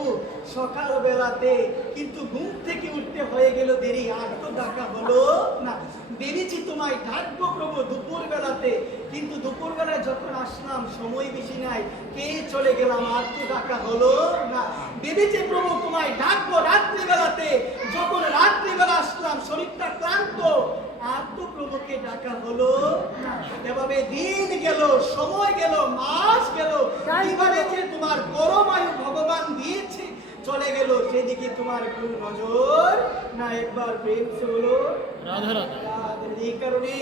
সকাল বেলাতে, কিন্তু ঘুম থেকে উঠতে হয়ে গেল দেরি, আর তো ডাকা হলো না। ভেবেছি তোমায় ডাকবো প্রভু দুপুর বেলাতে, কিন্তু দুপুর বেলায় যখন আসলাম সময় বেশি নাই, কে চলে গেলাম, আর তো ডাকা হলো না। ভেবেছি প্রভু তোমায় ডাকবো রাত্রি বেলাতে, যখন রাত্রি বেলা আসলাম শরীরটা ক্লান্ত, আর তো প্রভুকে ডাকা হলো না। এভাবে দিন গেল, সময় গেল, মাস গেল, কিভাবে যে তোমার পরমায়ু ভগবান দিয়েছে চলে গেল, সেদিকে তোমার একটু নজর না। একবার প্রেম হলো রাধে রাধে এই কারণে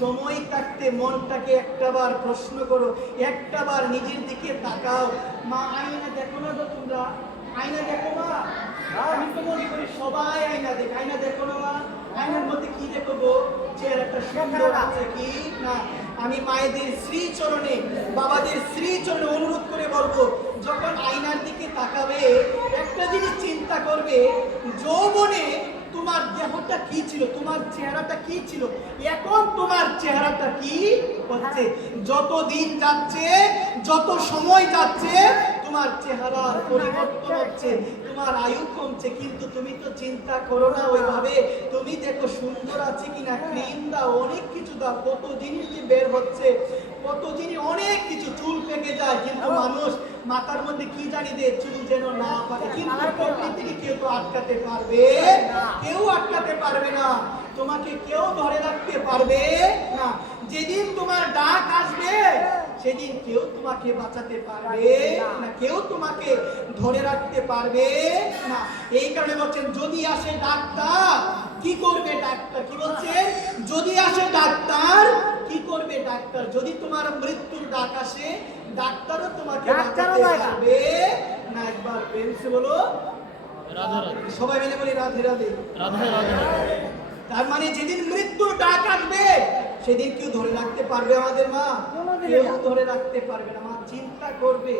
সময় থাকতে মনটাকে একটাবার প্রশ্ন করো, একটাবার নিজের দিকে তাকাও। মা আয়না দেখো না তো তোমরা? আয়না দেখো মা? আমি তো মনে করি সবাই আয়না দেখে। আয়না দেখো না মা? আয়নার মধ্যে কি দেখো গো? চেহারাটা সুন্দর আছে কি না? আমি মায়েদের শ্রীচরণে, বাবাদের শ্রীচরণে অনুরোধ করে বলবো, যখন আয়নার দিকে তাকাবে একটা জিনিস চিন্তা করবে, যৌবনে তোমার দেহটা কি ছিল, তোমার চেহারাটা কি ছিল, এখন তোমার চেহারাটা কি হচ্ছে। যত দিন যাচ্ছে, যত সময় যাচ্ছে, তোমার চেহারার পরিবর্তন হচ্ছে, তোমার আয়ু কমছে, কিন্তু তুমি তো চিন্তা করো না ওইভাবে। তুমি দেখো সুন্দর আছে কিনা, ক্রিম দাও, অনেক কিছু দাও, কত জিনিস যে বের হচ্ছে, কত জিনিস, অনেক কিছু। চুল পেকে যায়, কিন্তু মানুষ মাথার মধ্যে কি জানি দে চুল যেন না পারে, কিন্তু প্রকৃতিকে কেউ তো আটকাতে পারবে? কেউ আটকাতে পারবে না। তোমাকে কেউ ধরে রাখতে পারবে না। যেদিন তোমার ডাক আসবে সেদিন কেউ তোমাকে বাঁচাতে পারবে না, কেউ তোমাকে ধরে রাখতে পারবে না। এই কারণে বলছেন যদি আসে ডাক্তার কি করবে ডাক্তার? কি বলছেন? যদি আসে ডাক্তার কি করবে ডাক্তার? যদি তোমার মৃত্যুর ডাক আসে, ডাক্তারও তোমাকে বাঁচাতে পারবে না। একবার প্রেম সে বলো রাধে রাধে সবাই মিলে বলি রাধে রাধে রাধে রাধে তার মানে যেদিন মৃত্যুর ডাক আসবে সেদিন কেউ ধরে রাখতে পারবে আমাদের মা? কেউ ধরে রাখতে পারবে না। মা চিন্তা করবে,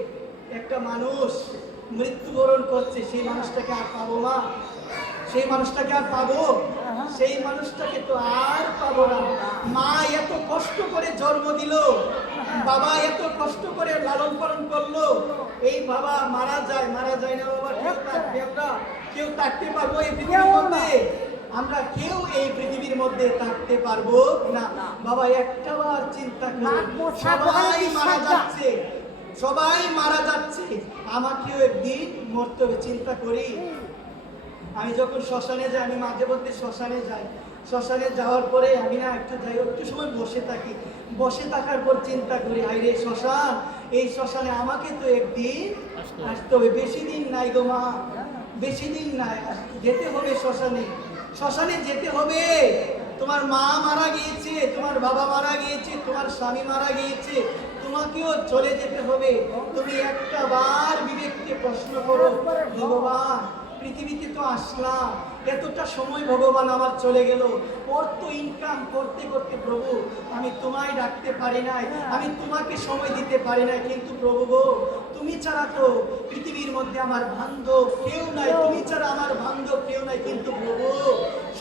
একটা মানুষ মৃত্যুবরণ করছে, সেই মানুষটাকে আর পাবো মা? সেই মানুষটাকে আর পাবো? সেই মানুষটাকে তো আর পাবো না। মা এত কষ্ট করে জন্ম দিল, বাবা এত কষ্ট করে লালন পালন করলো, এই বাবা মারা যায় না বাবা? কেউ থাকবে? আমরা কেউ থাকতে পারবো এই পৃথিবীর মধ্যে? আমরা কেউ এই পৃথিবীর মধ্যে থাকতে পারবো না। বাবা একটাবার চিন্তা করো, সবাই মারা যাচ্ছে, সবাই মারা যাচ্ছে, আমাকেও একদিন মরতে হবে। চিন্তা করি, আমি যখন শ্মশানে যাই, আমি মাঝে মধ্যে শ্মশানে যাই, শ্মশানে যাওয়ার পরে আমি না একটু যাই, একটু সময় বসে থাকি, বসে থাকার পর চিন্তা করি, হায় রে শ্মশান, এই শ্মশানে আমাকে তো একদিন আসতে হবে। বেশি দিন নাই গো মা, বেশি দিন নাই, যেতে হবে শ্মশানে, শ্মশানে যেতে হবে। তোমার মা মারা গিয়েছে, তোমার বাবা মারা গিয়েছে, তোমার স্বামী মারা গিয়েছে, তোমাকেও চলে যেতে হবে। তুমি একটা বার বিবেককে প্রশ্ন করো, ভগবান পৃথিবীতে তো আসলাম, এতটা সময় ভগবান আমার চলে গেল, অর্থ ইনকাম করতে করতে প্রভু আমি তোমায় ডাকতে পারি নাই, আমি তোমাকে সময় দিতে পারি নাই, কিন্তু প্রভু গো তুমি ছাড়া তো পৃথিবীর মধ্যে আমার বান্ধব কেউ নাই, তুমি ছাড়া আমার বান্ধব কেউ নাই, কিন্তু প্রভু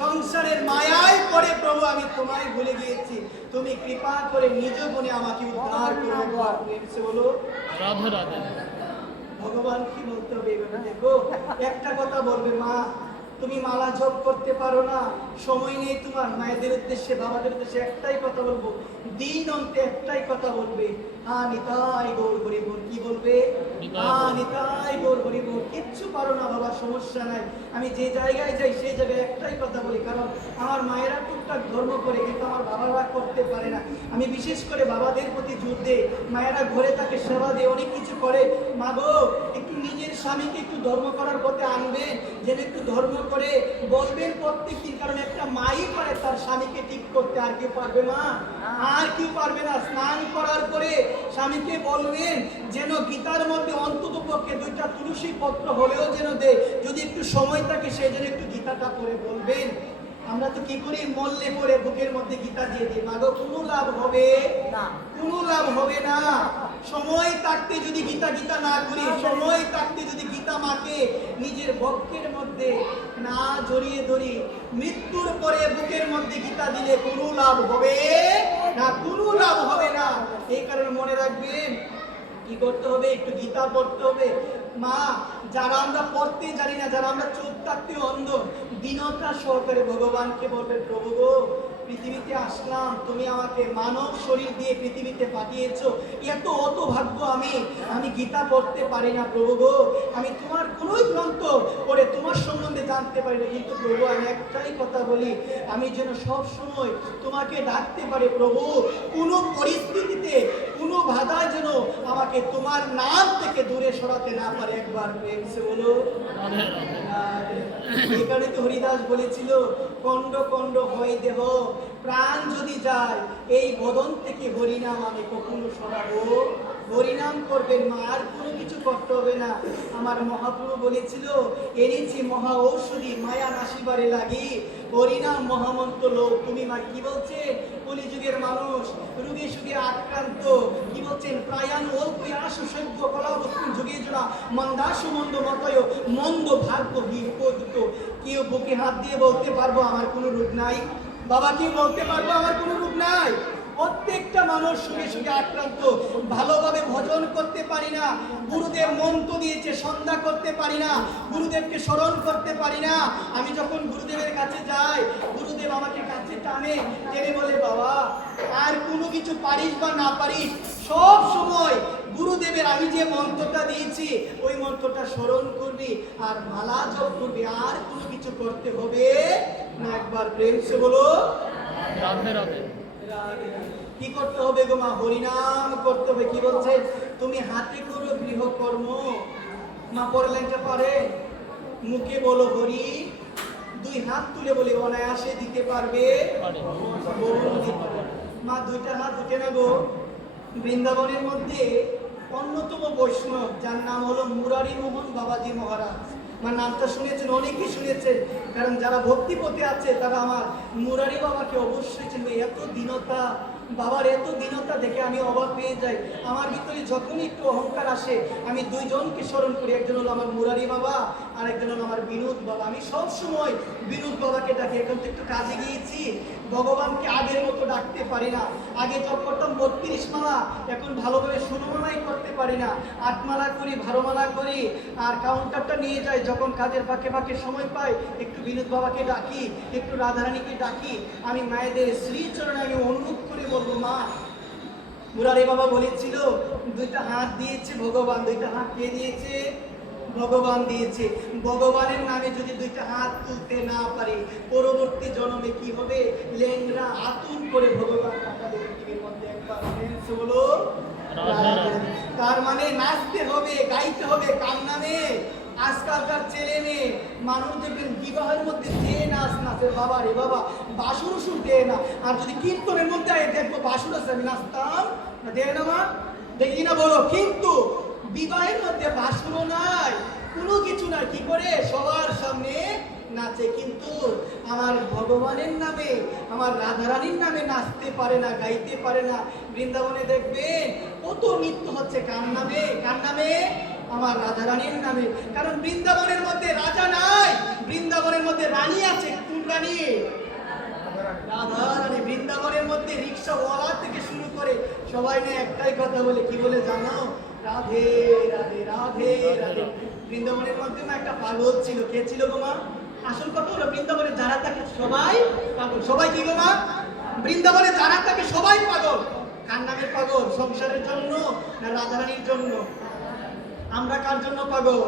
সংসারের মায়ায় পড়ে প্রভু আমি তোমায় ভুলে গিয়েছি, তুমি কৃপা করে নিজ গুণে আমাকে উদ্ধার করো। বলো রাধে রাধে ভগবান কি বলতে হবে এভাবে? দেখো একটা কথা বলবে, মা তুমি মালা জপ করতে পারো না, সময় নেই তোমার, মায়েদের উদ্দেশ্যে বাবাদের উদ্দেশ্যে একটাই কথা বলবো, দিন অন্তে একটাই কথা বলবে, নিতাই গৌর হরি বল। কি বলবে? নিতাই গৌর হরি বল। কিচ্ছু পারো না বাবা, সমস্যা নাই, আমি যে জায়গায় যাই সেই জায়গায় একটাই কথা বলি, কারণ আমার মায়েরা তো টুকটাক ধর্ম করে, কিন্তু আমার বাবারা করতে পারে না। আমি বিশেষ করে বাবাদের প্রতি জোর দেই, মায়েরা ঘরে তাকে সেবা দিয়ে অনেক কিছু করে। মা গো, একটু নিজের স্বামীকে একটু ধর্ম করার পথে আনবেন, যেন একটু ধর্ম করে বলবেন প্রত্যেক দিন, কারণ একটা মাই পারে তার স্বামীকে ঠিক করতে, আর কেউ পারবে মা? আর কেউ পারবে না। স্নান করার পরে স্বামীকে বলবেন যেন গীতার মধ্যে অন্তত পক্ষে 2টা তুলসী পত্র হলেও যেন দেয়, যদি একটু সময় থাকে সেই জন্য একটু গীতাটা পড়ে বলবেন। আমরা তো কি করি, মল্লে পড়ে বুকের মধ্যে গীতা দিয়ে দিই। মাগো, কোনো লাভ হবে না, কোনো লাভ হবে না। সময় থাকতে যদি গীতা না করি, সময় থাকতে যদি গীতা মাকে নিজের বক্ষের মধ্যে না জড়িয়ে ধরি, মৃত্যুর পরে বুকের মধ্যে গীতা দিলে কোনো লাভ হবে না, কোনো লাভ হবে না। এই কারণে মনে রাখবেন, কি করতে হবে, একটু গীতা পড়তে হবে। মা, যারা আমরা পড়তে জানি না, যারা আমরা চোখ থাকতে অন্ধ, দীনতা সহকারে ভগবানকে বলবেন, প্রভু গো, পৃথিবীতে আসলাম, তুমি আমাকে মানব শরীর দিয়ে পৃথিবীতে পাঠিয়েছো, এত অত ভাগ্য আমি গীতা পড়তে পারি না প্রভু গো, আমি তোমার কোনোই গ্রন্থ পড়ে তোমার সম্বন্ধে জানতে পারি না, কিন্তু প্রভু আমি একটাই কথা বলি, আমি যেন সব সময় তোমাকে ডাকতে পারি প্রভু, কোনো পরিস্থিতিতে কোনো বাধা যেন আমাকে তোমার নাম থেকে দূরে সরাতে না পারে। একবার প্রেম সে বলো রাধে রাধে। এই কারণে তো হরিদাস বলেছিল, খণ্ড খণ্ড হয় দেহ, প্রাণ যদি যায় এই বদন থেকে হরিনাম আমি কখনো সরাবো। হরিনাম করবেন মা, আর কোনো কিছু করতে হবে না। আমার মহাপ্রভু বলেছিল, এনেছি মহা ঔষধি মায়া নাশিবারে লাগি, হরিনাম মহামন্ত্র লো। তুমি মা কি বলছে, কলিযুগের মানুষ রোগে সুগে আক্রান্ত, কি বলছেন, প্রায়ান অল্প আসু সভ্য কলা বস্তু যুগে জোড়া মন্দাসু মন্দ মতয় মন্দ ভাগ্য বিপদ। কেউ বুকে হাত দিয়ে বলতে পারবো আমার কোনো রোগ নাই? বাবা, কেউ বলতে পারবো আমার কোনো রোগ নাই? প্রত্যেকটা মানুষ সুখে সুখে আক্রান্ত, ভালোভাবে ভজন করতে পারি না, গুরুদেব মন্ত্র দিয়েছে সন্ধ্যা করতে পারি না, গুরুদেবকে স্মরণ করতে পারি না। আমি যখন গুরুদেবের কাছে যাই, গুরুদেব আমাকে কাছে টানে, টেনে বলে, বাবা আর কোনো কিছু পারিস বা না পারিস, সব সময় গুরুদেবের আমি যে মন্ত্রটা দিয়েছি ওই মন্ত্রটা স্মরণ করবি আর মালা জপ করবি, আর কোনো কিছু করতে হবে না। একবার প্রেম সে বলো রাধে রাধে। কি করতে হবে গো মা? হরিনাম করতে হবে। কি বলছে, তুমি হাতে করো গৃহকর্ম। মা পড়লেনটা পারে, মুখে বলো হরি, 2 হাত তুলে বলি অনায়াসে দিতে পারবে। মা 2টা হাত উঠে না গো। বৃন্দাবনের মধ্যে অন্যতম বৈষ্ণব যার নাম হলো মুরারি মোহন বাবাজি মহারাজ। আমার নামটা শুনেছেন, অনেকেই শুনেছেন, কারণ যারা ভক্তিপথে আছে তারা আমার মুরারি বাবাকে অবশ্যই চিনবে। এত দীনতা, বাবার এত দীনতা দেখে আমি অবাক পেয়ে যাই। আমার ভিতরে যখনই একটু অহংকার আসে, আমি 2 জনকে স্মরণ করি, একজন হলো আমার মুরারি বাবা আর একজন হলো আমার বিনোদ বাবা। আমি সব সময় বিনোদ বাবাকে ডাকি। এখন তো একটু কাজে গিয়েছি, ভগবানকে আগের মতো ডাকতে পারি না। আগে জপ করতাম 32 মালা, এখন ভালোভাবে 16 মালাই করতে পারি না। 8 মালা করি, 12 মালা করি, আর কাউন্টারটা নিয়ে যাই। যখন কাজের ফাঁকে ফাঁকে সময় পাই, একটু বিনোদ বাবাকে ডাকি, একটু রাধারানীকে ডাকি। আমি মায়েদের শ্রীচরণে আমি অনুরোধ করে বলবো, মা, মুরারি বাবা বলেছিল 2টা হাত দিয়েছে ভগবান, 2টা হাত কে দিয়েছে? ভগবান দিয়েছে। ভগবানের নামে যদি 2টা হাত তুলতে না পারে, পরবর্তী জন্মে কি হবে? লেংরা আতুর করে ভগবান টাকা দেবে পৃথিবীর মধ্যে। একবার বলো তার মানে নাচতে হবে, গাইতে হবে কার নামে? আজকালকার ছেলে মেয়ে মানুষ দেখবেন বিবাহের মধ্যে যে নাচ নাচে, বাবা রে বাবা, বাসুর সুর দেয় না। আর যদি কীর্তনের মধ্যে দেখবো বাসুর আছে, আমি নাচতাম না, দেয় না মা, দেখি না বলো? কিন্তু বিবাহের মধ্যে বাসুরও নাই, কোনো কিছু নাই, কি করে? সবার সামনে নাচে, কিন্তু আমার ভগবানের নামে, আমার রাধারানীর নামে নাচতে পারে না, গাইতে পারে না। বৃন্দাবনে দেখবেন কত নৃত্য হচ্ছে, কার নামে? কার নামে? আমার রাধারানীর নামে। কারণ বৃন্দাবনের মধ্যে রাজা নাই, বৃন্দাবনের মধ্যে রানী আছে। কোন রানী? রাধারানী। বৃন্দাবনের মধ্যে রিক্সাওয়ালা থেকে শুরু করে সবাই না একটাই কথা বলে, কি বলে জানো? রাধে রাধে রাধে রাধে। বৃন্দাবনের মধ্যে না একটা পাগল ছিল। কে ছিল গো মা? আসল কথা হলো, বৃন্দাবনে যারা থাকে সবাই পাগল। সবাই কি গো মা? বৃন্দাবনে যারা থাকে সবাই পাগল। কার নামে পাগল? সংসারের জন্য না রাধারানীর জন্য? আমরা কার জন্য পাগল?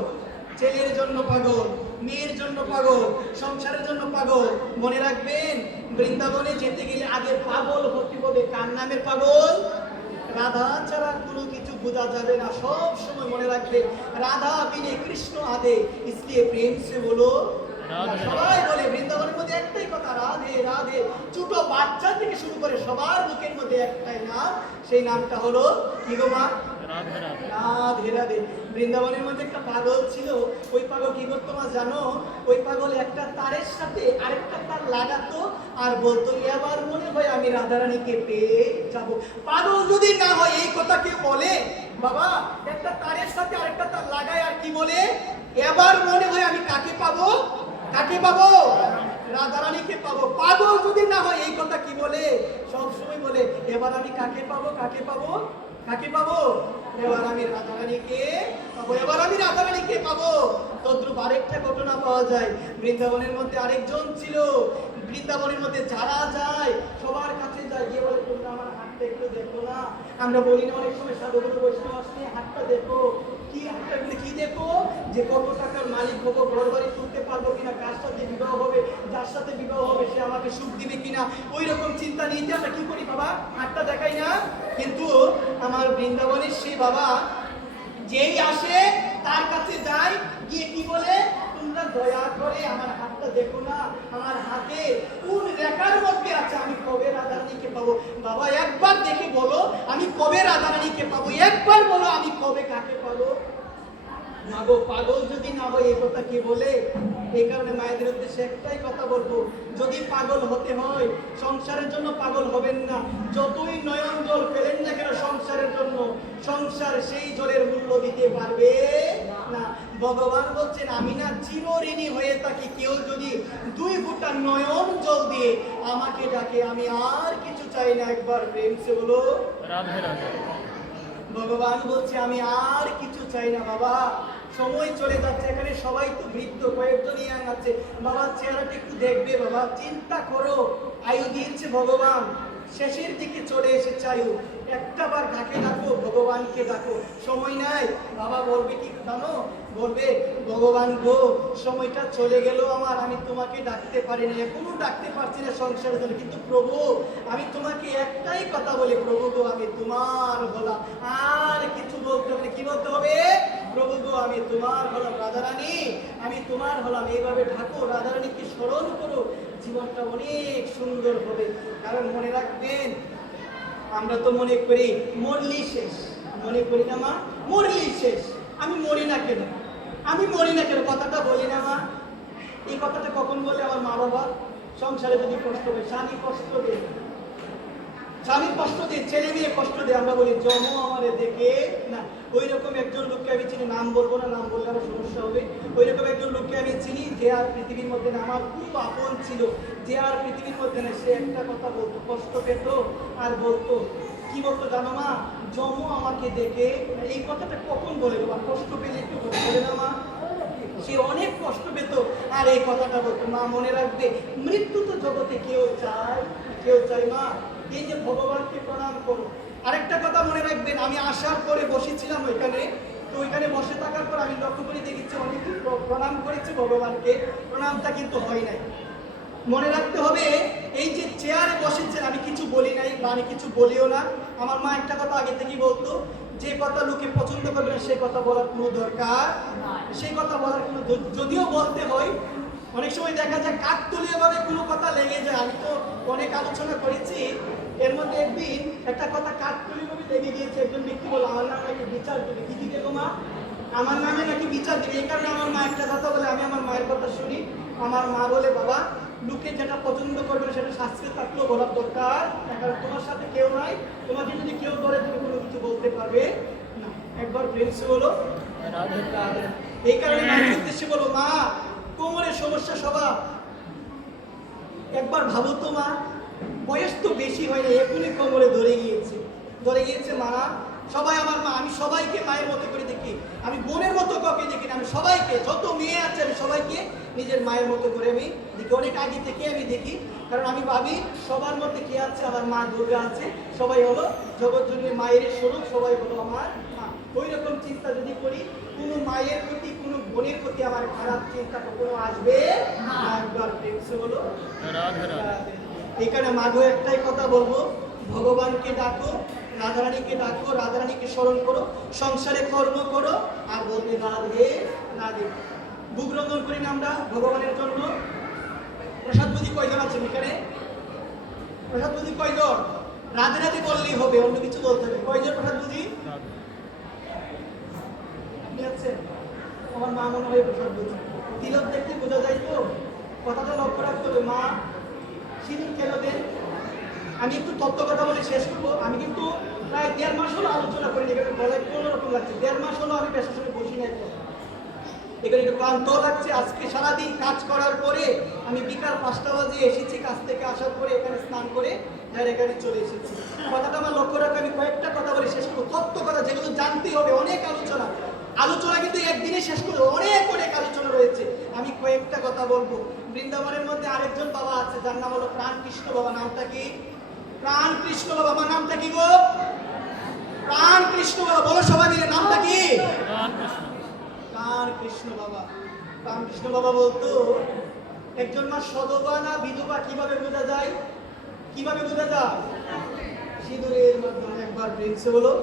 ছেলের জন্য পাগল, মেয়ের জন্য পাগল, সংসারের জন্য পাগল। মনে রাখবেন, বৃন্দাবনে যেতে গেলে আগে পাগল হতে হবে। কার নামের পাগল? রাধা ছাড়া কোনো কিছু বোঝা যাবে না। সব সময় মনে রাখবে, রাধা বিনে কৃষ্ণ আধে, इसलिए প্রেম সে বলো রাধে। সবাই বলে বৃন্দাবনের মধ্যে একটাই কথা, রাধে রাধে। ছোট বাচ্চা থেকে শুরু করে সবার মুখের মধ্যে একটাই নাম, সেই নামটা হলো কি গো মা? রাধে রাধে। রাধে রাধে। বৃন্দাবনের মধ্যে একটা পাগল ছিল। ওই পাগল কি করতো মা জানো? ওই পাগল একটা তারের সাথে আরেকটা তার লাগাতো আর বলতো, এবার মনে হয় আমি রাধারানীকে পেয়ে যাব। পাগল যদি না হয় এই কথা কে বলে বাবা? একটা তারের সাথে আরেকটা তার লাগায় আর কি বলে? এবার মনে হয় আমি কাকে পাবো? কাকে পাবো? রাধারানীকে পাবো। পাগল যদি না হয় এই কথা কি বলে? সব সময় বলে, এবার আমি কাকে পাবো? কাকে পাবো? কাকে পাবো? এবার আমি রাধারানীকে পাবো, এবার আমি রাধারানীকে পাবো। তদ্রুপ আরেকটা ঘটনা পাওয়া যায়। বৃন্দাবনের মধ্যে আরেকজন ছিল। বৃন্দাবনের মধ্যে যারা যায় সবার কাছে যায়, গিয়ে বলে, তোমরা আমার হাতটা একটু দেখো না। আমরা বলি না অনেক সময়, সাধুগুরু বৈষ্ণব আসলে হাতটা দেখো। কি হাতটা কি দেখো? যে কত টাকার মালিক হবো, ঘর বাড়ি তুলতে পারবো কিনা, কার সাথে বিবাহ হবে, যার সাথে বিবাহ হবে সে আমাকে সুখ দিবে কিনা, ওই রকম চিন্তা নিয়ে আমরা কি করি বাবা? হাতটা দেখাই না। কিন্তু আমার বৃন্দাবনের সেই বাবা যেই আসে তার কাছে যায়, গিয়ে কি বলে, তোমরা দয়া করে আমার হাতটা দেখো না, আমার হাতে কোন রেখার মধ্যে আছে, আমি কবে রাধারানীকে পাবো। বাবা একবার দেখে বলো আমি কবে রাধারানীকে পাবো, একবার বলো আমি কবে কাকে পাবো। মাগো পাগল যদি না হয় এই কথা কে বলে? এই কারণে মায়েদের উদ্দেশ্যে একটাই কথা বলবো, যদি পাগল হতে হয় সংসারের জন্য পাগল হবেন না। যতই নয়ন জল ফেলেন না কেন সংসারের জন্য, সংসার সেই জলের মূল্য দিতে পারবে না। ভগবান বলছেন, আমি না চিরঋণী হয়ে থাকি, কেউ যদি 2 ফোঁটা নয়ন জল দিয়ে আমাকে ডাকে, আমি আর কিছু চাই না। একবার প্রেম সে বলো রাধে রাধে। ভগবান বলছে, আমি আর কিছু চাই না বাবা। সময় চলে যাচ্ছে, এখানে সবাই তো বৃদ্ধ, কয়েকজন ইয়াং আছে। বাবা চেহারাটা একটু দেখবে বাবা, চিন্তা করো। আয়ু দিয়েছে ভগবান, শেষের দিকে চলে এসেছে আয়ু। একটা বার কাকে ডাকো? ভগবানকে ডাকো। সময় নাই। বাবা বলবে কি জানো? বলবে, ভগবান গো সময়টা চলে গেল আমার, আমি তোমাকে ডাকতে পারি না, এখনো ডাকতে পারছি না সংসারের জন্য, কিন্তু প্রভু আমি তোমাকে একটাই কথা বলি, প্রভু গো আমি তোমার হলাম, আর কিছু বলতে হবে। কি বলতে হবে? প্রভু গো আমি তোমার হলাম, রাধারানী আমি তোমার হলাম। এইভাবে ঢাকো, রাধারানীকে স্মরণ করো, জীবনটা অনেক সুন্দর হবে। কারণ মনে রাখবেন, আমরা তো মনে করি মরলি শেষ, মনে করি না মা? মরলি শেষ। আমি মরি না কেন? আমি মরি না কেন কথাটা বলি না মা? এই কথাটা কখন বলে? আমার মা বাবা সংসারে যদি কষ্ট দেয়, স্বামী কষ্ট দেয়, স্বামী কষ্ট দেয়, ছেলে মেয়ে কষ্ট দেয়, আমরা বলি জম আমারে দেখে না। ওই রকম একজন লোককে আমি চিনি, নাম বলবো না, নাম বললে আমার সমস্যা হবে। ওই রকম একজন লোককে আমি চিনি, যে আর পৃথিবীর মধ্যে না, আমার খুব আপন ছিল, যে আর পৃথিবীর মধ্যে না। সে একটা কথা বলতো, কষ্ট পেত আর বলতো, কি বলতো জানো মা? জম আমাকে দেখে। এই কথাটা কখন বলে বাবা? কষ্ট পেলে একটু বলে না মা? সে অনেক কষ্ট পেত আর এই কথাটা বলতো। মা মনে রাখবে, মৃত্যু তো জগতে কেউ চায়, কেউ চায় মা। এই যে ভগবানকে প্রণাম করো। আরেকটা কথা মনে রাখবেন, আমি আসার পরে বসেছিলাম ওইখানে, তো ওইখানে বসে থাকার পর আমি লক্ষ্য করে দেখেছি অনেকে প্রণাম করেছে ভগবানকে, প্রণামটা কিন্তু হয় নাই। মনে রাখতে হবে, এই যে চেয়ারে বসেছেন, আমি কিছু বলি নাই বা আমি কিছু বলিও না। আমার মা একটা কথা আগে থেকেই বলতো, যে কথা লোকে পছন্দ করবে না সেই কথা বলার কোনো দরকার, সেই কথা বলার কোনো, যদিও বলতে হয় অনেক সময় দেখা যায় কাকতলীয়ভাবে কোনো কথা লেগে যায়। আমি তো অনেক আলোচনা করেছি, এর মধ্যে একদিন একটা কথা কাকতলীয়ভাবে লেগে গিয়েছে। একজন ব্যক্তি বলে, আমার নামে নাকি বিচার দেবে। কি দিবে গো মা? আমার নামে নাকি বিচার দেবে। এই কারণে আমার মা একটা কথা বলে, আমি আমার মায়ের কথা শুনি। আমার মা বলে, বাবা লোকে যেটা পছন্দ করবে না সেটা শাস্ত্রে থাকলেও বলার দরকার, কারণ তোমার সাথে কেউ নাই, তোমাকে যদি কেউ ধরে তুমি কোনো কিছু বলতে পারবে না। একবার প্রিন্স হলো রাধে রাধে। এই কারণে মায়ের উদ্দেশ্যে বলবো, মা কোমরের সমস্যা সবার, একবার ভাবো তো মা, বয়স তো বেশি হয়নি, এখনই কোমরে ধরে গিয়েছে মারা। সবাই আমার মা, আমি সবাইকে মায়ের মতো করে দেখি, আমি বোনের মতো কাউকে দেখি না। আমি সবাইকে, যত মেয়ে আছে আমি সবাইকে নিজের মায়ের মতো করে আমি দেখি, অনেক আগে থেকে আমি দেখি। কারণ আমি ভাবি সবার মধ্যে কে আছে? আমার মা দুর্গা আছে। সবাই হলো জগৎজননী মায়ের স্বরূপ, সবাই হলো আমার মা। ওই রকম চিন্তা যদি করি, কোনো মায়ের প্রতি কোনো বোনের প্রতি আমার খারাপ চিন্তা কখনো আসবে না। একবার প্রেমসে বলো রাধে রাধে। এখানে মাগো একটাই কথা বলবো, ভগবানকে ডাকো, রাধারানীকে ডাকো, রাধারানীকে স্মরণ করো, সংসারে কর্ম করো, আর বলবে রাধে রাধে। বুক রন্ধন করি না আমরা ভগবানের জন্য। প্রসাদ বুঝি কয়জন আছেন এখানে? প্রসাদ বুঝি কয়জন? রাধে রাধে বললেই হবে, অন্য কিছু বলতে হবে। কয়জন প্রসাদ বুঝি? রাধে। আপনি আছেন? আমার মা মনে হয় প্রসাদ বুঝি। তিলক দেখতে বোঝা যায় তো, কথাটা লক্ষ্য রাখতে হবে। মা সিঁদুর কেন দেন? আমি একটু তত্ত্ব কথা বলে শেষ করবো। আমি কিন্তু প্রায় 1.5 মাস হলো আলোচনা করি, এখানে গলায় কোনো রকম লাগছে। 1.5 মাস হলো আমি পেশার সঙ্গে বসি নাই, এখানে একটু ক্লান্ত লাগছে। আজকে সারাদিন কাজ করার পরে আমি বিকাল 5টা বাজে এসেছি, কাজ থেকে আসার পরে এখানে স্নান করে এখানে চলে এসেছি। কথাটা আমার লক্ষ্য রাখবে। আমি কয়েকটা কথা বলে শেষ করবো, তত্ত্ব কথা যেগুলো জানতেই হবে। অনেক আলোচনা কিন্তু একদিনে শেষ করবো, অনেক অনেক আলোচনা রয়েছে। আমি কয়েকটা কথা বলবো। বৃন্দাবনের মধ্যে আরেকজন বাবা আছে, যার নাম হলো প্রাণকৃষ্ণ বাবা। নামটা কি? প্রাণকৃষ্ণ বাবা। আমার নামটা কি গো? প্রাণকৃষ্ণ বাবা। বলো সবাই মিলে, নামটা কি? রামকৃষ্ণ। প্রাণকৃষ্ণ বাবা। প্রাণকৃষ্ণ বাবা বলতো, একজন মা সদবা না বিধবা কিভাবে বোঝা যায়? কিভাবে বোঝা যায়? সিঁদুরের মাধ্যমে। একবার প্রেমসে বলো।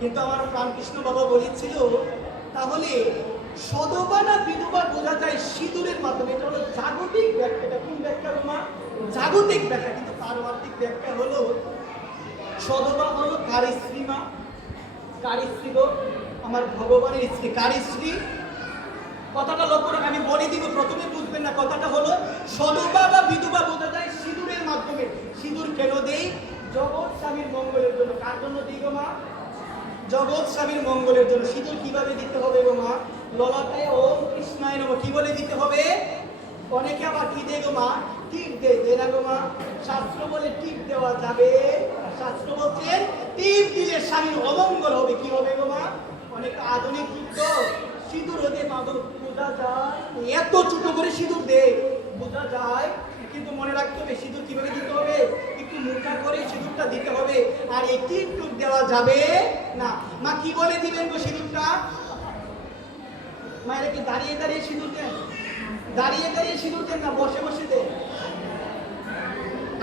কিন্তু আমার প্রাণকৃষ্ণ বাবা বলেছিল, তাহলে সদবা না বিধবা বোঝা যায় সিঁদুরের মাধ্যমে। এটা হলো জাগতিক ব্যাখ্যা। এটা কোন ব্যাখ্যা মা? জাগতিক ব্যাখ্যা। কিন্তু পারমার্থিক ব্যাখ্যা হলো, সদবা হলো কার স্ত্রী মা? কার স্ত্রী গো? আমার ভগবানের স্ত্রী। কার স্ত্রী? কথাটা লক্ষ্য রাখ, আমি বলে দিব, প্রথমে বুঝবেন না। কথাটা হলো, সদবা বা বিধবা বোঝা যায় সিঁদুরের মাধ্যমে। সিঁদুর কেন দেই? জগৎ স্বামীর মঙ্গলের জন্য। কার জন্য দিই গো মা? জগৎ স্বামীর মঙ্গলের জন্য। সিঁদুর কিভাবে দিতে হবে গো মা? ললাটে ওম কৃষ্ণায় নমঃ কি বলে দিতে হবে? অনেকে আবার কি দেয় গো মা? টিপ দেয়, দেয় না গো মা? শাস্ত্র বলে টিপ দেওয়া যাবে। শাস্ত্র বলছে টিপ দিলে স্বামীর অমঙ্গল হবে। কি হবে গো মা? অনেক আধুনিক যুগ তো, সিঁদুর হতে মাদক বোঝা যায়, এত ছোট করে সিঁদুর দেয়, বোঝা যায়। কিন্তু মনে রাখতে হবে, সিঁদুর কিভাবে দিতে হবে? একটু মুখা করে সিঁদুরটা দিতে হবে, আর এই টিপ টুপ দেওয়া যাবে না। মা কি বলে দিবেন গো সিঁদুরটা? মায়েরা কি দাঁড়িয়ে দাঁড়িয়ে সিঁদুর দেন? দাঁড়িয়ে দাঁড়িয়ে সিঁদুর দেন না বসে বসে দেন?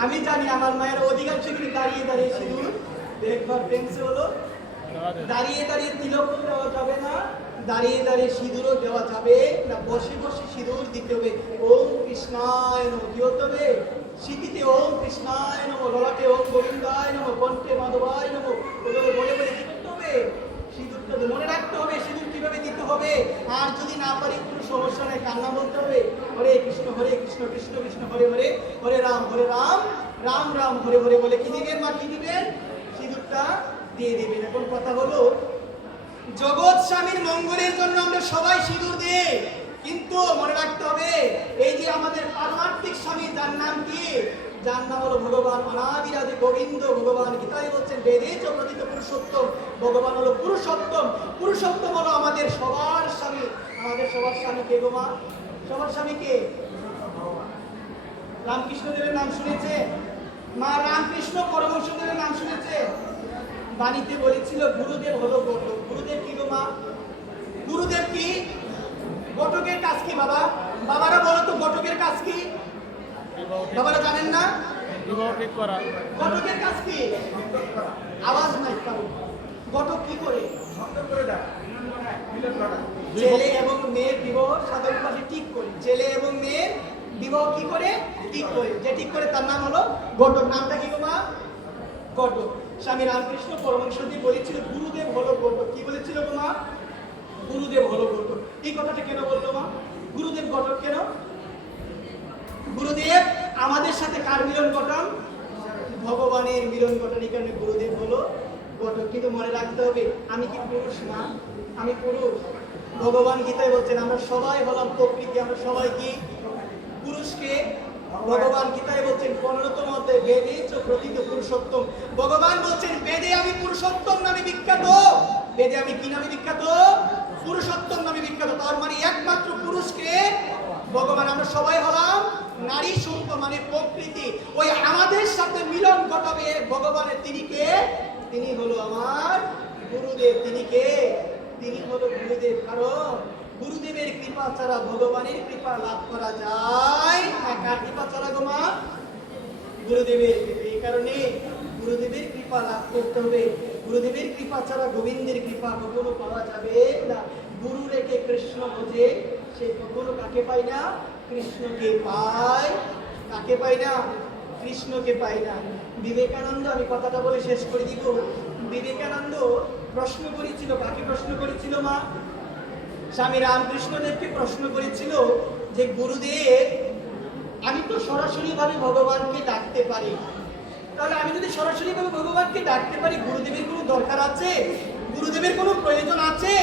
আমি জানি আমার মায়ের অধিকাংশ কিন্তু দাঁড়িয়ে দাঁড়িয়ে সিঁদুর। একবার প্রেমসে হলো, রাধে। দাঁড়িয়ে দাঁড়িয়ে তিলক দেওয়া যাবে না, দাঁড়িয়ে দাঁড়িয়ে সিঁদুরও দেওয়া যাবে না, বসে বসে সিঁদুর দিতে হবে। ওম কৃষ্ণায় নমঃ কি হতে হবে? স্মৃতিতে ওম কৃষ্ণায় নমঃ, ললাটে ওম গোবিন্দায় নমঃ, কণ্ঠে মাধবায় নমঃ, ওগুলো বলে বলে কি করতে হবে? সিঁদুরটা মনে রাখতে হবে সিঁদুর কিভাবে দিতে হবে। আর যদি না পারি কোনো সমস্যা নেই, কান্না বলতে হবে, হরে কৃষ্ণ কৃষ্ণ কৃষ্ণ হরে হরে, হরে রাম রাম রাম হরে হরে বলে কি দিবেন মা? কি দিবেন? সিঁদুরটা দিয়ে দিবেন। এখন কথা হলো, জগৎ স্বামীর মঙ্গলের জন্য আমরা সবাই সিঁদুর দিই, কিন্তু মনে রাখতে হবে, এই যে আমাদের পারমার্থিক স্বামী, যার নাম কি? যার নাম হলো ভগবান অনাদিরাদি গোবিন্দ। ভগবান গীতায় বলছেন, বেদে চ প্রতীত পুরুষোত্তম। ভগবান হলো পুরুষোত্তম। পুরুষোত্তম হলো আমাদের সবার স্বামী। আমাদের সবার স্বামী কে গো মা? সবার স্বামী কে? রামকৃষ্ণদেবের নাম শুনেছে মা? রামকৃষ্ণ পরমহংসদেবের নাম শুনেছে? বাণীতে বলেছিল গুরুদেব হলো ঘটক। গুরুদেব কি গো মা? গুরুদেব কি? ঘটকের কাজ কি বাবা? বাবারা বলো তো, ঘটকের কাজ কি? বাবারা জানেন না? বিবাহ ঠিক করা। ঘটকের কাজ কি? আওয়াজ নাই কারণ। ঘটক কি করে? ছেলে এবং মেয়ের বিবাহ সাধারণভাবে ঠিক করে। ছেলে এবং মেয়ের বিবাহ কি করে? ঠিক করে। যে ঠিক করে তার নাম হলো ঘটক। নামটা কি গো মা? ঘটক। স্বামী রামকৃষ্ণ পরমহংসদেব বলেছিল গুরুদেব হলো ঘটক। কি বলেছিল গো মা? গুরুদেব হলো ঘটক। এই কথাটা কেন বললো মা? গুরুদেব ঘটক কেন? গুরুদেব আমাদের সাথে কার মিলন ঘটান? ভগবানের মিলন ঘটান। এই কারণে গুরুদেব হলো ঘটক। কিন্তু মনে রাখতে হবে, আমি কি পুরুষ না? আমি পুরুষ। ভগবান গীতায় বলছেন আমরা সবাই হলাম প্রকৃতি। আমরা সবাই কি? পুরুষকে ভগবান গীতায় বলছেন 15তম অধ্যায়ে, বেদে চ প্রতীত পুরুষোত্তম। ভগবান বলছেন বেদে আমি পুরুষোত্তম নামে বিখ্যাত। বেদে আমি কি নামে বিখ্যাত? পুরুষোত্তম নামে বিখ্যাত। তার মানে একমাত্র পুরুষকে ভগবান। আমরা সবাই হলাম নারী সন্ত মানে প্রকৃতি। ওই আমাদের সাথে মিলন ঘটাবে ভগবানের। তিনি কে? তিনি হলো আমার গুরুদেব তিনি কে? তিনি হলো গুরুদেব। কারণ গুরুদেবের কৃপা ছাড়া ভগবানের কৃপা লাভ করা যায় না। কার কৃপা ছাড়া গো মা? গুরুদেবের কৃপা। এই কারণে গুরুদেবের কৃপা লাভ করতে হবে। গুরুদেবের কৃপা ছাড়া গোবিন্দের কৃপা কখনো পাওয়া যাবে না। গুরু রেখে কৃষ্ণ বোঝে, সে কখনো কাকে পায় না? কৃষ্ণকে পায়। কাকে পায় না? কৃষ্ণকে পায় না। বিবেকানন্দ, আমি কথাটা বলে শেষ করে দিব। বিবেকানন্দ প্রশ্ন করেছিল, কাকে প্রশ্ন করেছিল মা? স্বামী রামকৃষ্ণদেবকে প্রশ্ন করেছিল যে গুরুদেব, আমি তো সরাসরি ভাবে ভগবানকে ডাকতে পারি, তাহলে আমি যদি সরাসরি ভাবে ভগবানকে ডাকতে পারি, গুরুদেবের কোনো দরকার আছে? গুরুদেবের কোনো প্রয়োজন আছে?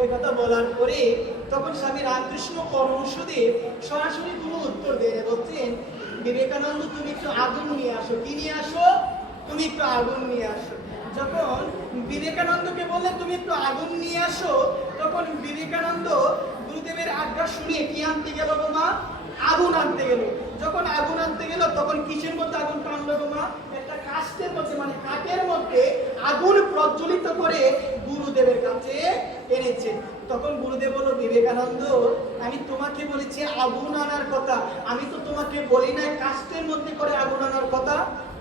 ওই কথা বলার পরে তখন স্বামী রামকৃষ্ণ পরমহংসদেব সরাসরি কোনো উত্তর দেয়, বলছেন বিবেকানন্দ তুমি একটু আগুন নিয়ে আসো। কি নিয়ে আসো? তুমি একটু আগুন নিয়ে আসো। যখন বিবেকানন্দকে বললেন তুমি একটু আগুন নিয়ে আসো, তখন বিবেকানন্দ গুরুদেবের আজ্ঞা শুনিয়ে কি আনতে গেল গো মা? আগুন আনতে গেল। যখন আগুন আনতে গেল তখন কিসের মধ্যে আগুন টানলো গো মা? একটা কাষ্ঠের মধ্যে, মানে কাঠের মধ্যে আগুন প্রজ্বলিত করে গুরুদেবের কাছে এনেছে। তখন গুরুদেব বলল বিবেকানন্দ, আমি তোমাকে বলেছি আগুন আনার কথা, আমি তো তোমাকে বলি নাই কাষ্ঠের মধ্যে করে আগুন আনার কথা।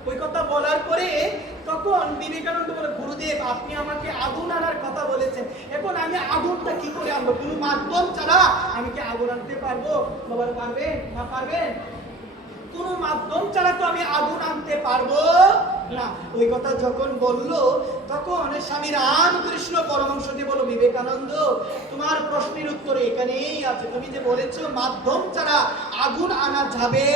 ওই কথা বলার পরে তখন বিবেকানন্দ বলে গুরুদেব আপনি আমাকে আগুন আনার কথা বলেছেন, এখন আমি আগুনটা কি করে আনবো? কোনো মাধ্যম ছাড়া আমি কি আগুন আনতে পারবো? বাবা পারবেন? না পারবেন? কোনো মাধ্যম ছাড়া তো আমি আগুন আনতে পারবো না। ওই কথা যখন বললো তখন স্বামী রামকৃষ্ণ পরমহংসদেব বলল বিবেকানন্দ, তোমার প্রশ্নের উত্তর এখানেই আছে। তুমি যে বলেছো মাধ্যম ছাড়া আগুন আনা যাবে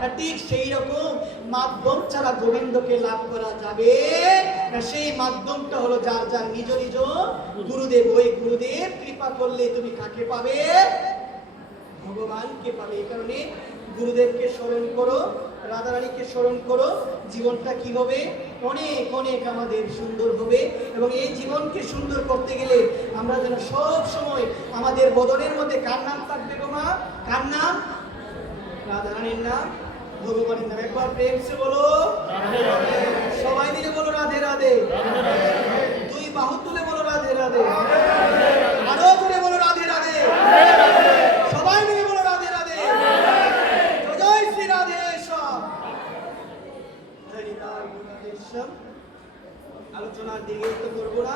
না, ঠিক সেই রকম মাধ্যম ছাড়া গোবিন্দকে লাভ করা যাবে না। সেই মাধ্যমটা হলো যার যার নিজ নিজ গুরুদেব। ওই গুরুদেব কৃপা করলে তুমি কাকে পাবে? ভগবানকে পাবে। এই কারণে গুরুদেবকে স্মরণ করো, রাধারানীকে স্মরণ করো, জীবনটা কি হবে? অনেক অনেক আমাদের সুন্দর হবে। এবং এই জীবনকে সুন্দর করতে গেলে আমরা যেন সব সময় আমাদের বদনের মধ্যে কার নাম থাকবে গো মা? কার নাম? রাধারানীর নাম, ভগবানের নাম। একবার প্রেম সে বলো, সবাই মিলে বলো রাধে রাধে। দুই বাহু তুলে বলো রাধে রাধে। আরো জোরে বলো রাধে রাধে। সবাই মিলে বলো রাধে রাধে। জয় শ্রী রাধেশ্বর। আলোচনার দিকে তো করবো না,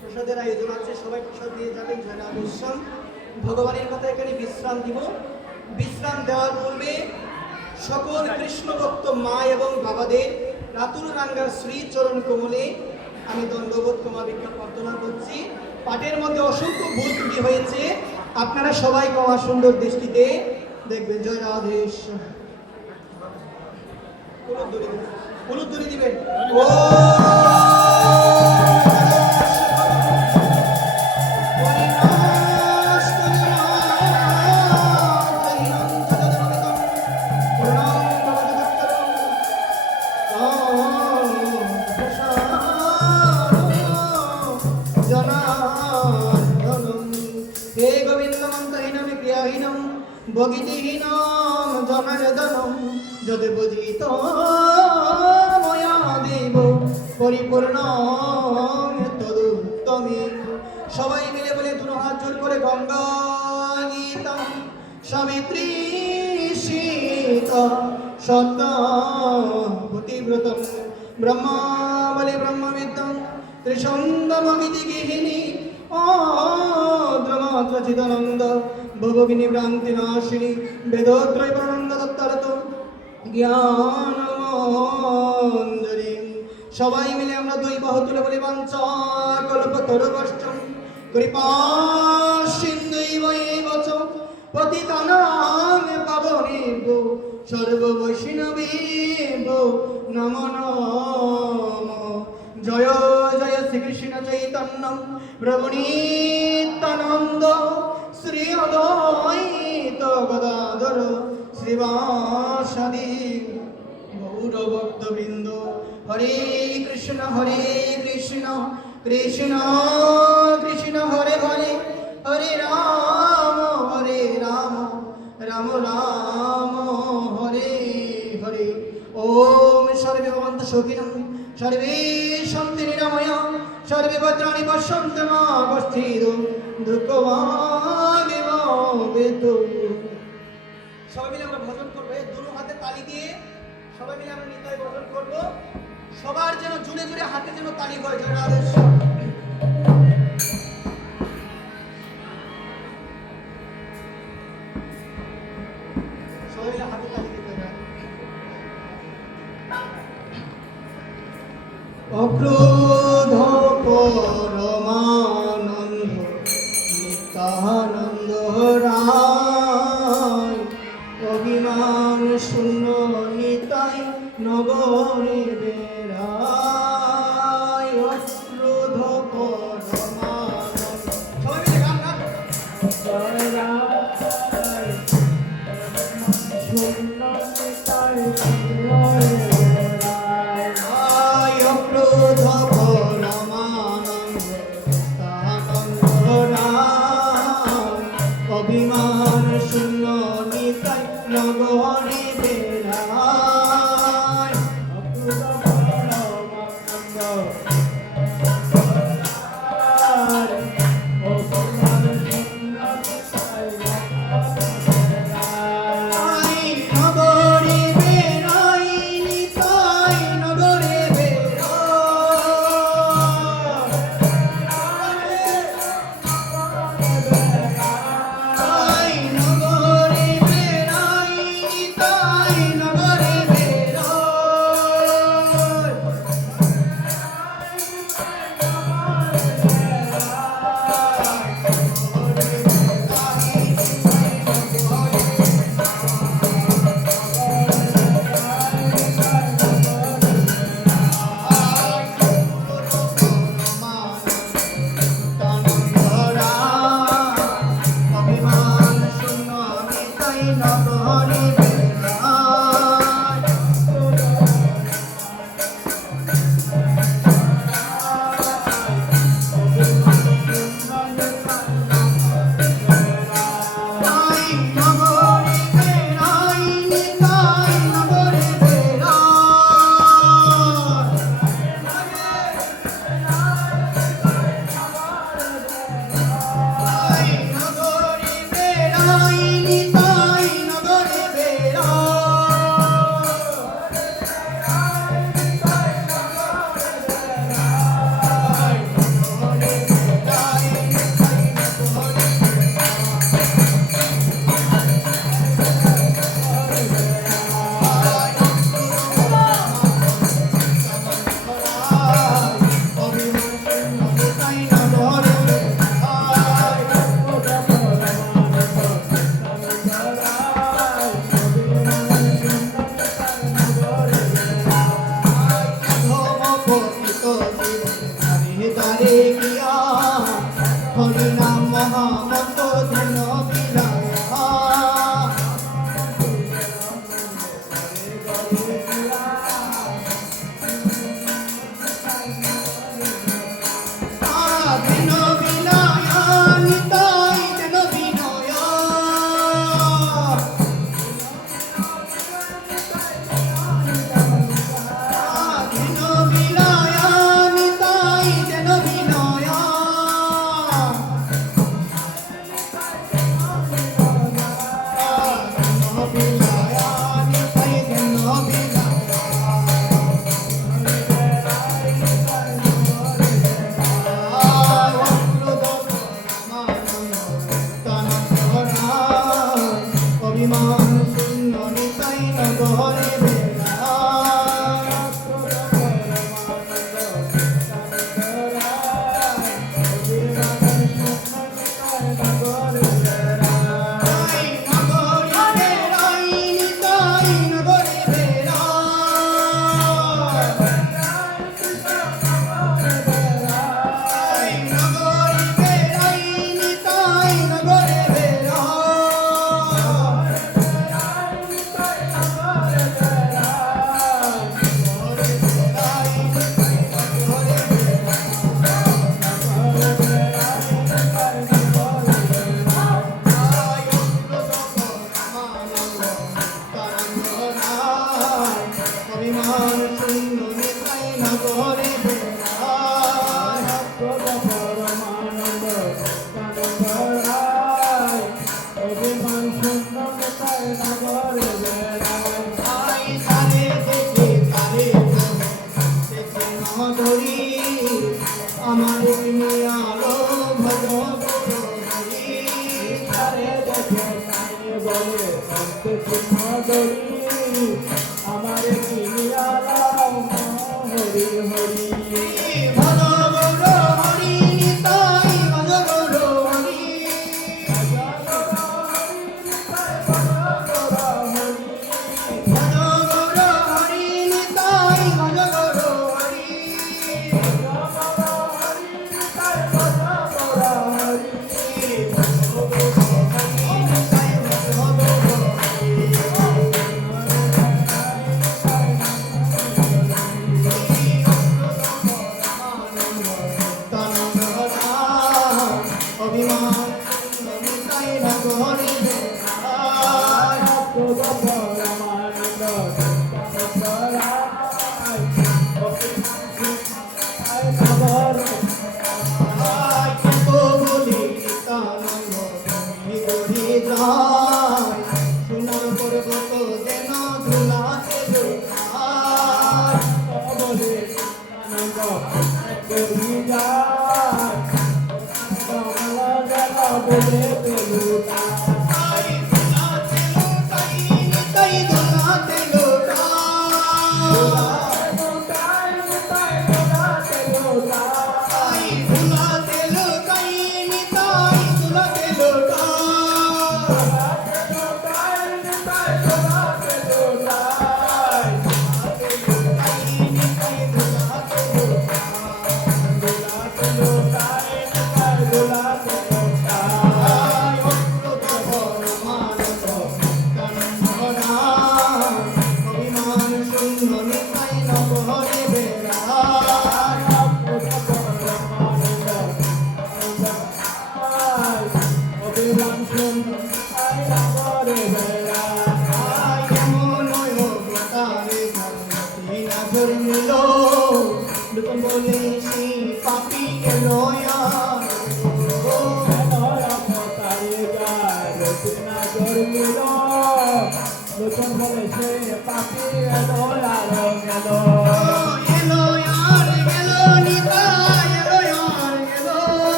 প্রসাদের আয়োজন আছে, সবাই প্রসাদ দিয়ে যাবেন। জয় রাধেশ্বর। ভগবানের কথা এখানে বিশ্রাম দিব। বিশ্রাম দেওয়ার পূর্বে সকল কৃষ্ণ ভক্ত মা এবং বাবাদের রাতুল রাঙ্গার শ্রী চরণ কমলে আমি দণ্ডবোধ ক্ষমা ভিক্ষা প্রার্থনা করছি। পাঠের মধ্যে অসংখ্য ভুল ত্রুটি হয়েছে, আপনারা সবাই ক্ষমা সুন্দর দৃষ্টিতে দেখবেন। জয় রাধেশ্বর। উলুধ্বনি দিবেন। ও হে গোবিন্দ মন্তহীনম ক্রিয়াহীনম ভগিতিহীনম জনার্দনম যদি বুঝিত ময়া দেব পরিপূর্ণ তদুত্তমে। সবাই মিলে বলে দুটো হাত জোর করে গঙ্গা গীতম সাবিত্রী শীত সত্য পতিব্রতম ব্রহ্মা বলে ব্রহ্মবিদ্যম ত্রিসন্ধমগীতি গৃহিণী চিদানন্দ ভগবিনী ভ্রান্তি নাশিনী বেদোত্রয় প্রনন্দ দত্তারত জ্ঞানমঞ্জরি। সবাই মিলে আমরা দুই বাহু তুলে বলি বাঞ্ছা কল্পতরুবষ্টম কৃপা সিন্ধুইব বচ পতিতানাং পাবনেভ্যো সর্ব বৈষ্ণবেভ্যো নমো নমঃ। জয় জয় শ্রীকৃষ্ণ চৈতন্য প্রভু নিত্যানন্দ শ্রী অদ্বৈত গদাধর শ্রীবাসাদি গৌর ভক্তবৃন্দ। হরে কৃষ্ণ কৃষ্ণ কৃষ্ণ হরে হরে, হরে রাম রাম রাম হরে হরে। ওম সর্বে ভবন্তু সুখিনঃ সর্বে সন্তু নিরাময়া সর্বে ভদ্রাণি পশ্যন্তমাবস্থিত দুঃখমাদিব বেতু। সবাই মিলে আমরা ভজন করবো, এই দুটো হাতে তালি দিয়ে সবাই মিলে আমরা নিতাই ভজন করব। সবার যেন জুড়ে জুড়ে হাতে যেন তালি হয়, জয় রাধেশ। সবাই মিলে হাতে তালি দিতে হবে। অক্রোধ পরমানন্দ নিত্যানন্দ রায়, অভিমান শূন্য নিতাই নগরে বেড়ায়। অক্রোধ পরমানন্দ, সবাই মিলে গান গান। অক্রোধ পরমানন্দ নিত্যানন্দ রায়, অভিমান শূন্য নিতাই নগরে বেড়ায়। নগরে বেড়াই নিতাই নগরে বেড়াই। নগরে বেড়াই নিতাই নগরে অভিমান শূন্য নিতাই নগরে বেড়াই। নগরে বেড়াই নিতাই নগরে বেড়াই। নগরে বেড়াই নিতাই নগরে হরি নাম মহামন্ত্র ধন বিলায়া। দিন বিলায়া নিতাই যেন বিনয়া। দিন বিলায়া নিতাই যেন বিনয়া। বিলায়া নিতাই যেন বিনয়া। অভিমান শূন্য নিতাই নগরে নগরে জন্মিল লোক বলে সে পাপি এলো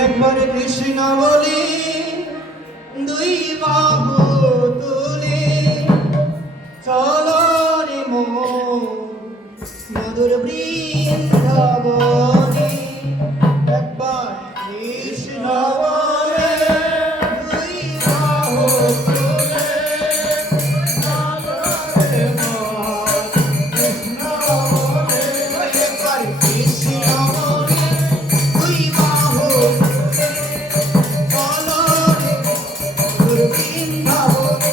একবার কৃষ্ণ বলে দুই বাহু তুলে চলো রে মধুর বৃন্দাবনে একবার কৃষ্ণ বলে দুই বাহু তুলে চলো রে কৃষ্ণ বলে একবার কৃষ্ণ বলে দুই বাহু চলো রে মধুর বৃন্দাবনে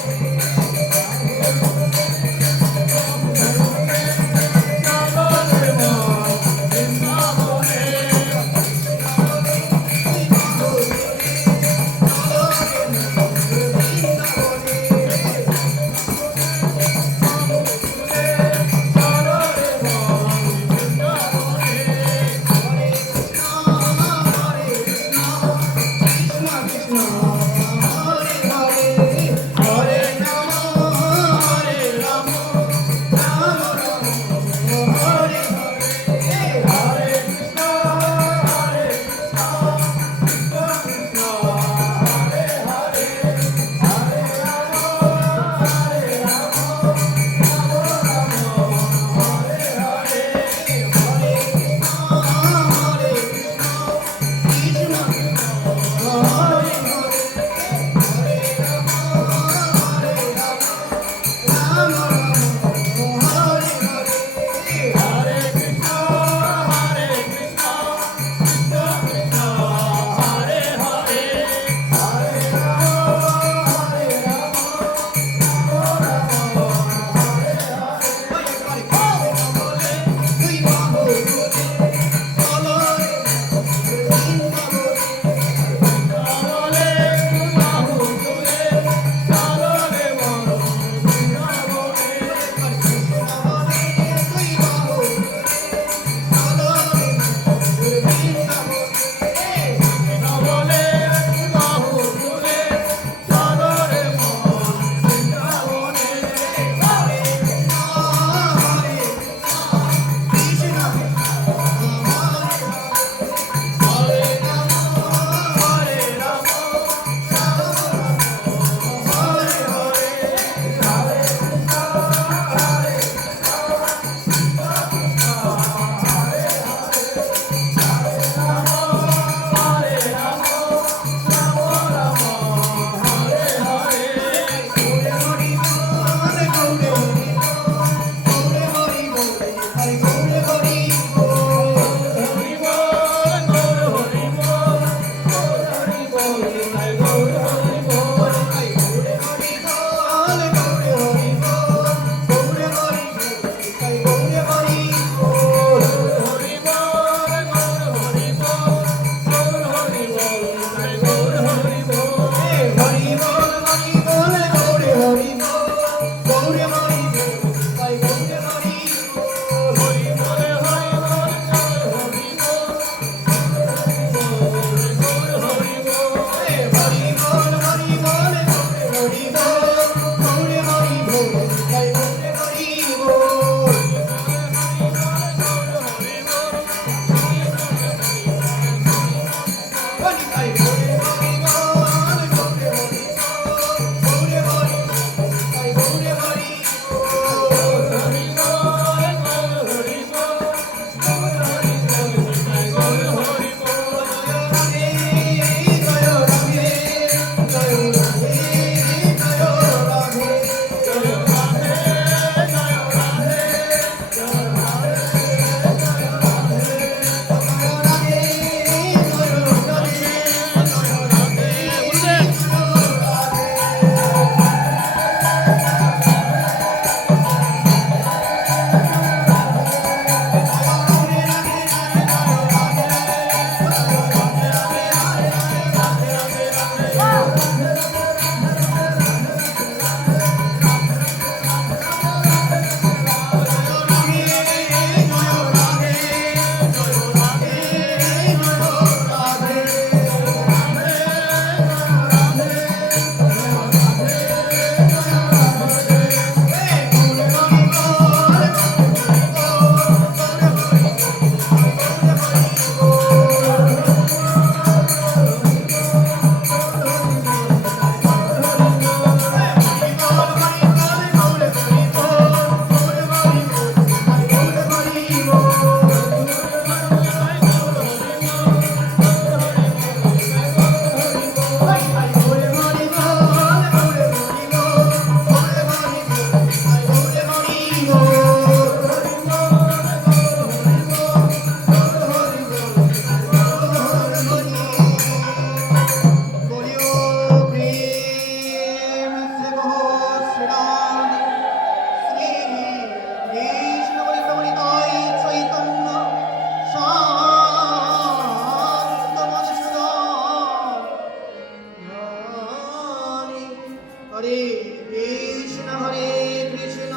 হরে কৃষ্ণ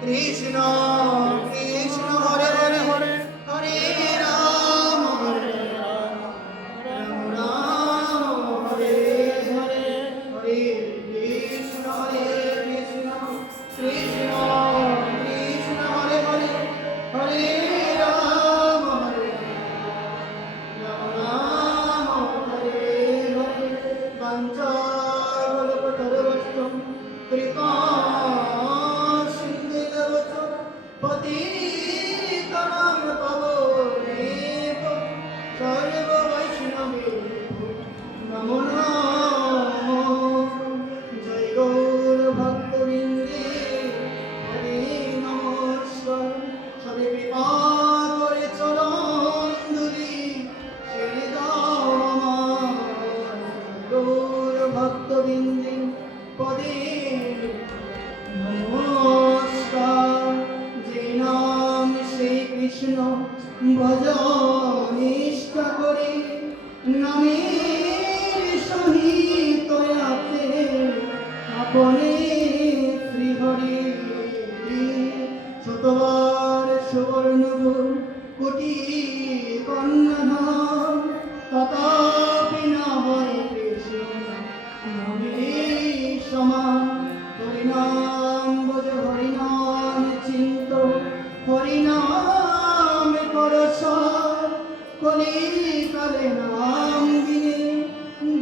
কৃষ্ণ কৃষ্ণ হরে হরে হরে হরে রাম রাম রাম হরে হরে হরে কৃষ্ণ কৃষ্ণ কৃষ্ণ হরে হরে হরে রাম রাম রাম হরে হরে বাঞ্ছাকল্পতরুভ্যশ্চম কৃপা সিন্ধুভ্যশ্চ পতিতানাং পাবনেভ্যো সর্ববৈষ্ণবেভ্যো নমো নমঃ। জয় গৌর ভক্তবৃন্দে হরে নমস্কার। সবে কৃপা করে চরণ ধুলি ছেড়ে দাও আমার। গৌর ভক্তবৃন্দে পদে নমস্কার। যে নাম সেই কৃষ্ণ ভজ নিষ্ঠা করে, নামের সহিত আছে আপনে শ্রীহরি। শতবার সুবর্ণ কোটি কন্যাধাম, তথাপি না হয় কৃষ্ণ নামের সমান। হরিনাম ভজ হরিনাম চিন্ত, হরিনাম করসার। কলিকালে নাম দিনে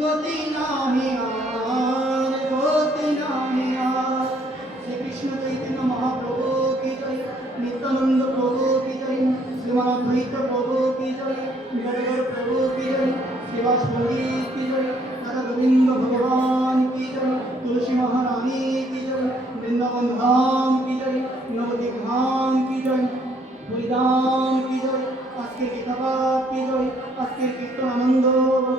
গতি নাহি আর, গতি নাহি আর। শ্রীকৃষ্ণ চৈতন্য মহাপ্রভু কি জয়, নিত্যানন্দ প্রভু কি জয়, শ্রীমাদ্বৈত প্রভু কি জয়, গদাধর প্রভু কি জয়, শ্রীবাস পণ্ডিত কি জয়, রাধা গোবিন্দ ভগবান কি জয়, তুলসী মহারানী কি জয়, বৃন্দাবন ধাম কি জয়, নবদ্বীপ ধাম কি জয়, হরিধাম কি জয়, আজকের গীতাপাঠ কি জয়, আজকের কীর্তন আনন্দ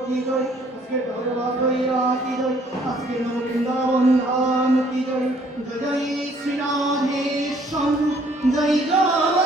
কি জয়, আজকের ভগবদ্গীতা কি জয়, আজকের নব বৃন্দাবন ধাম কি জয়। জয় জয় শ্রী রাধেশ্যাম, জয় জয়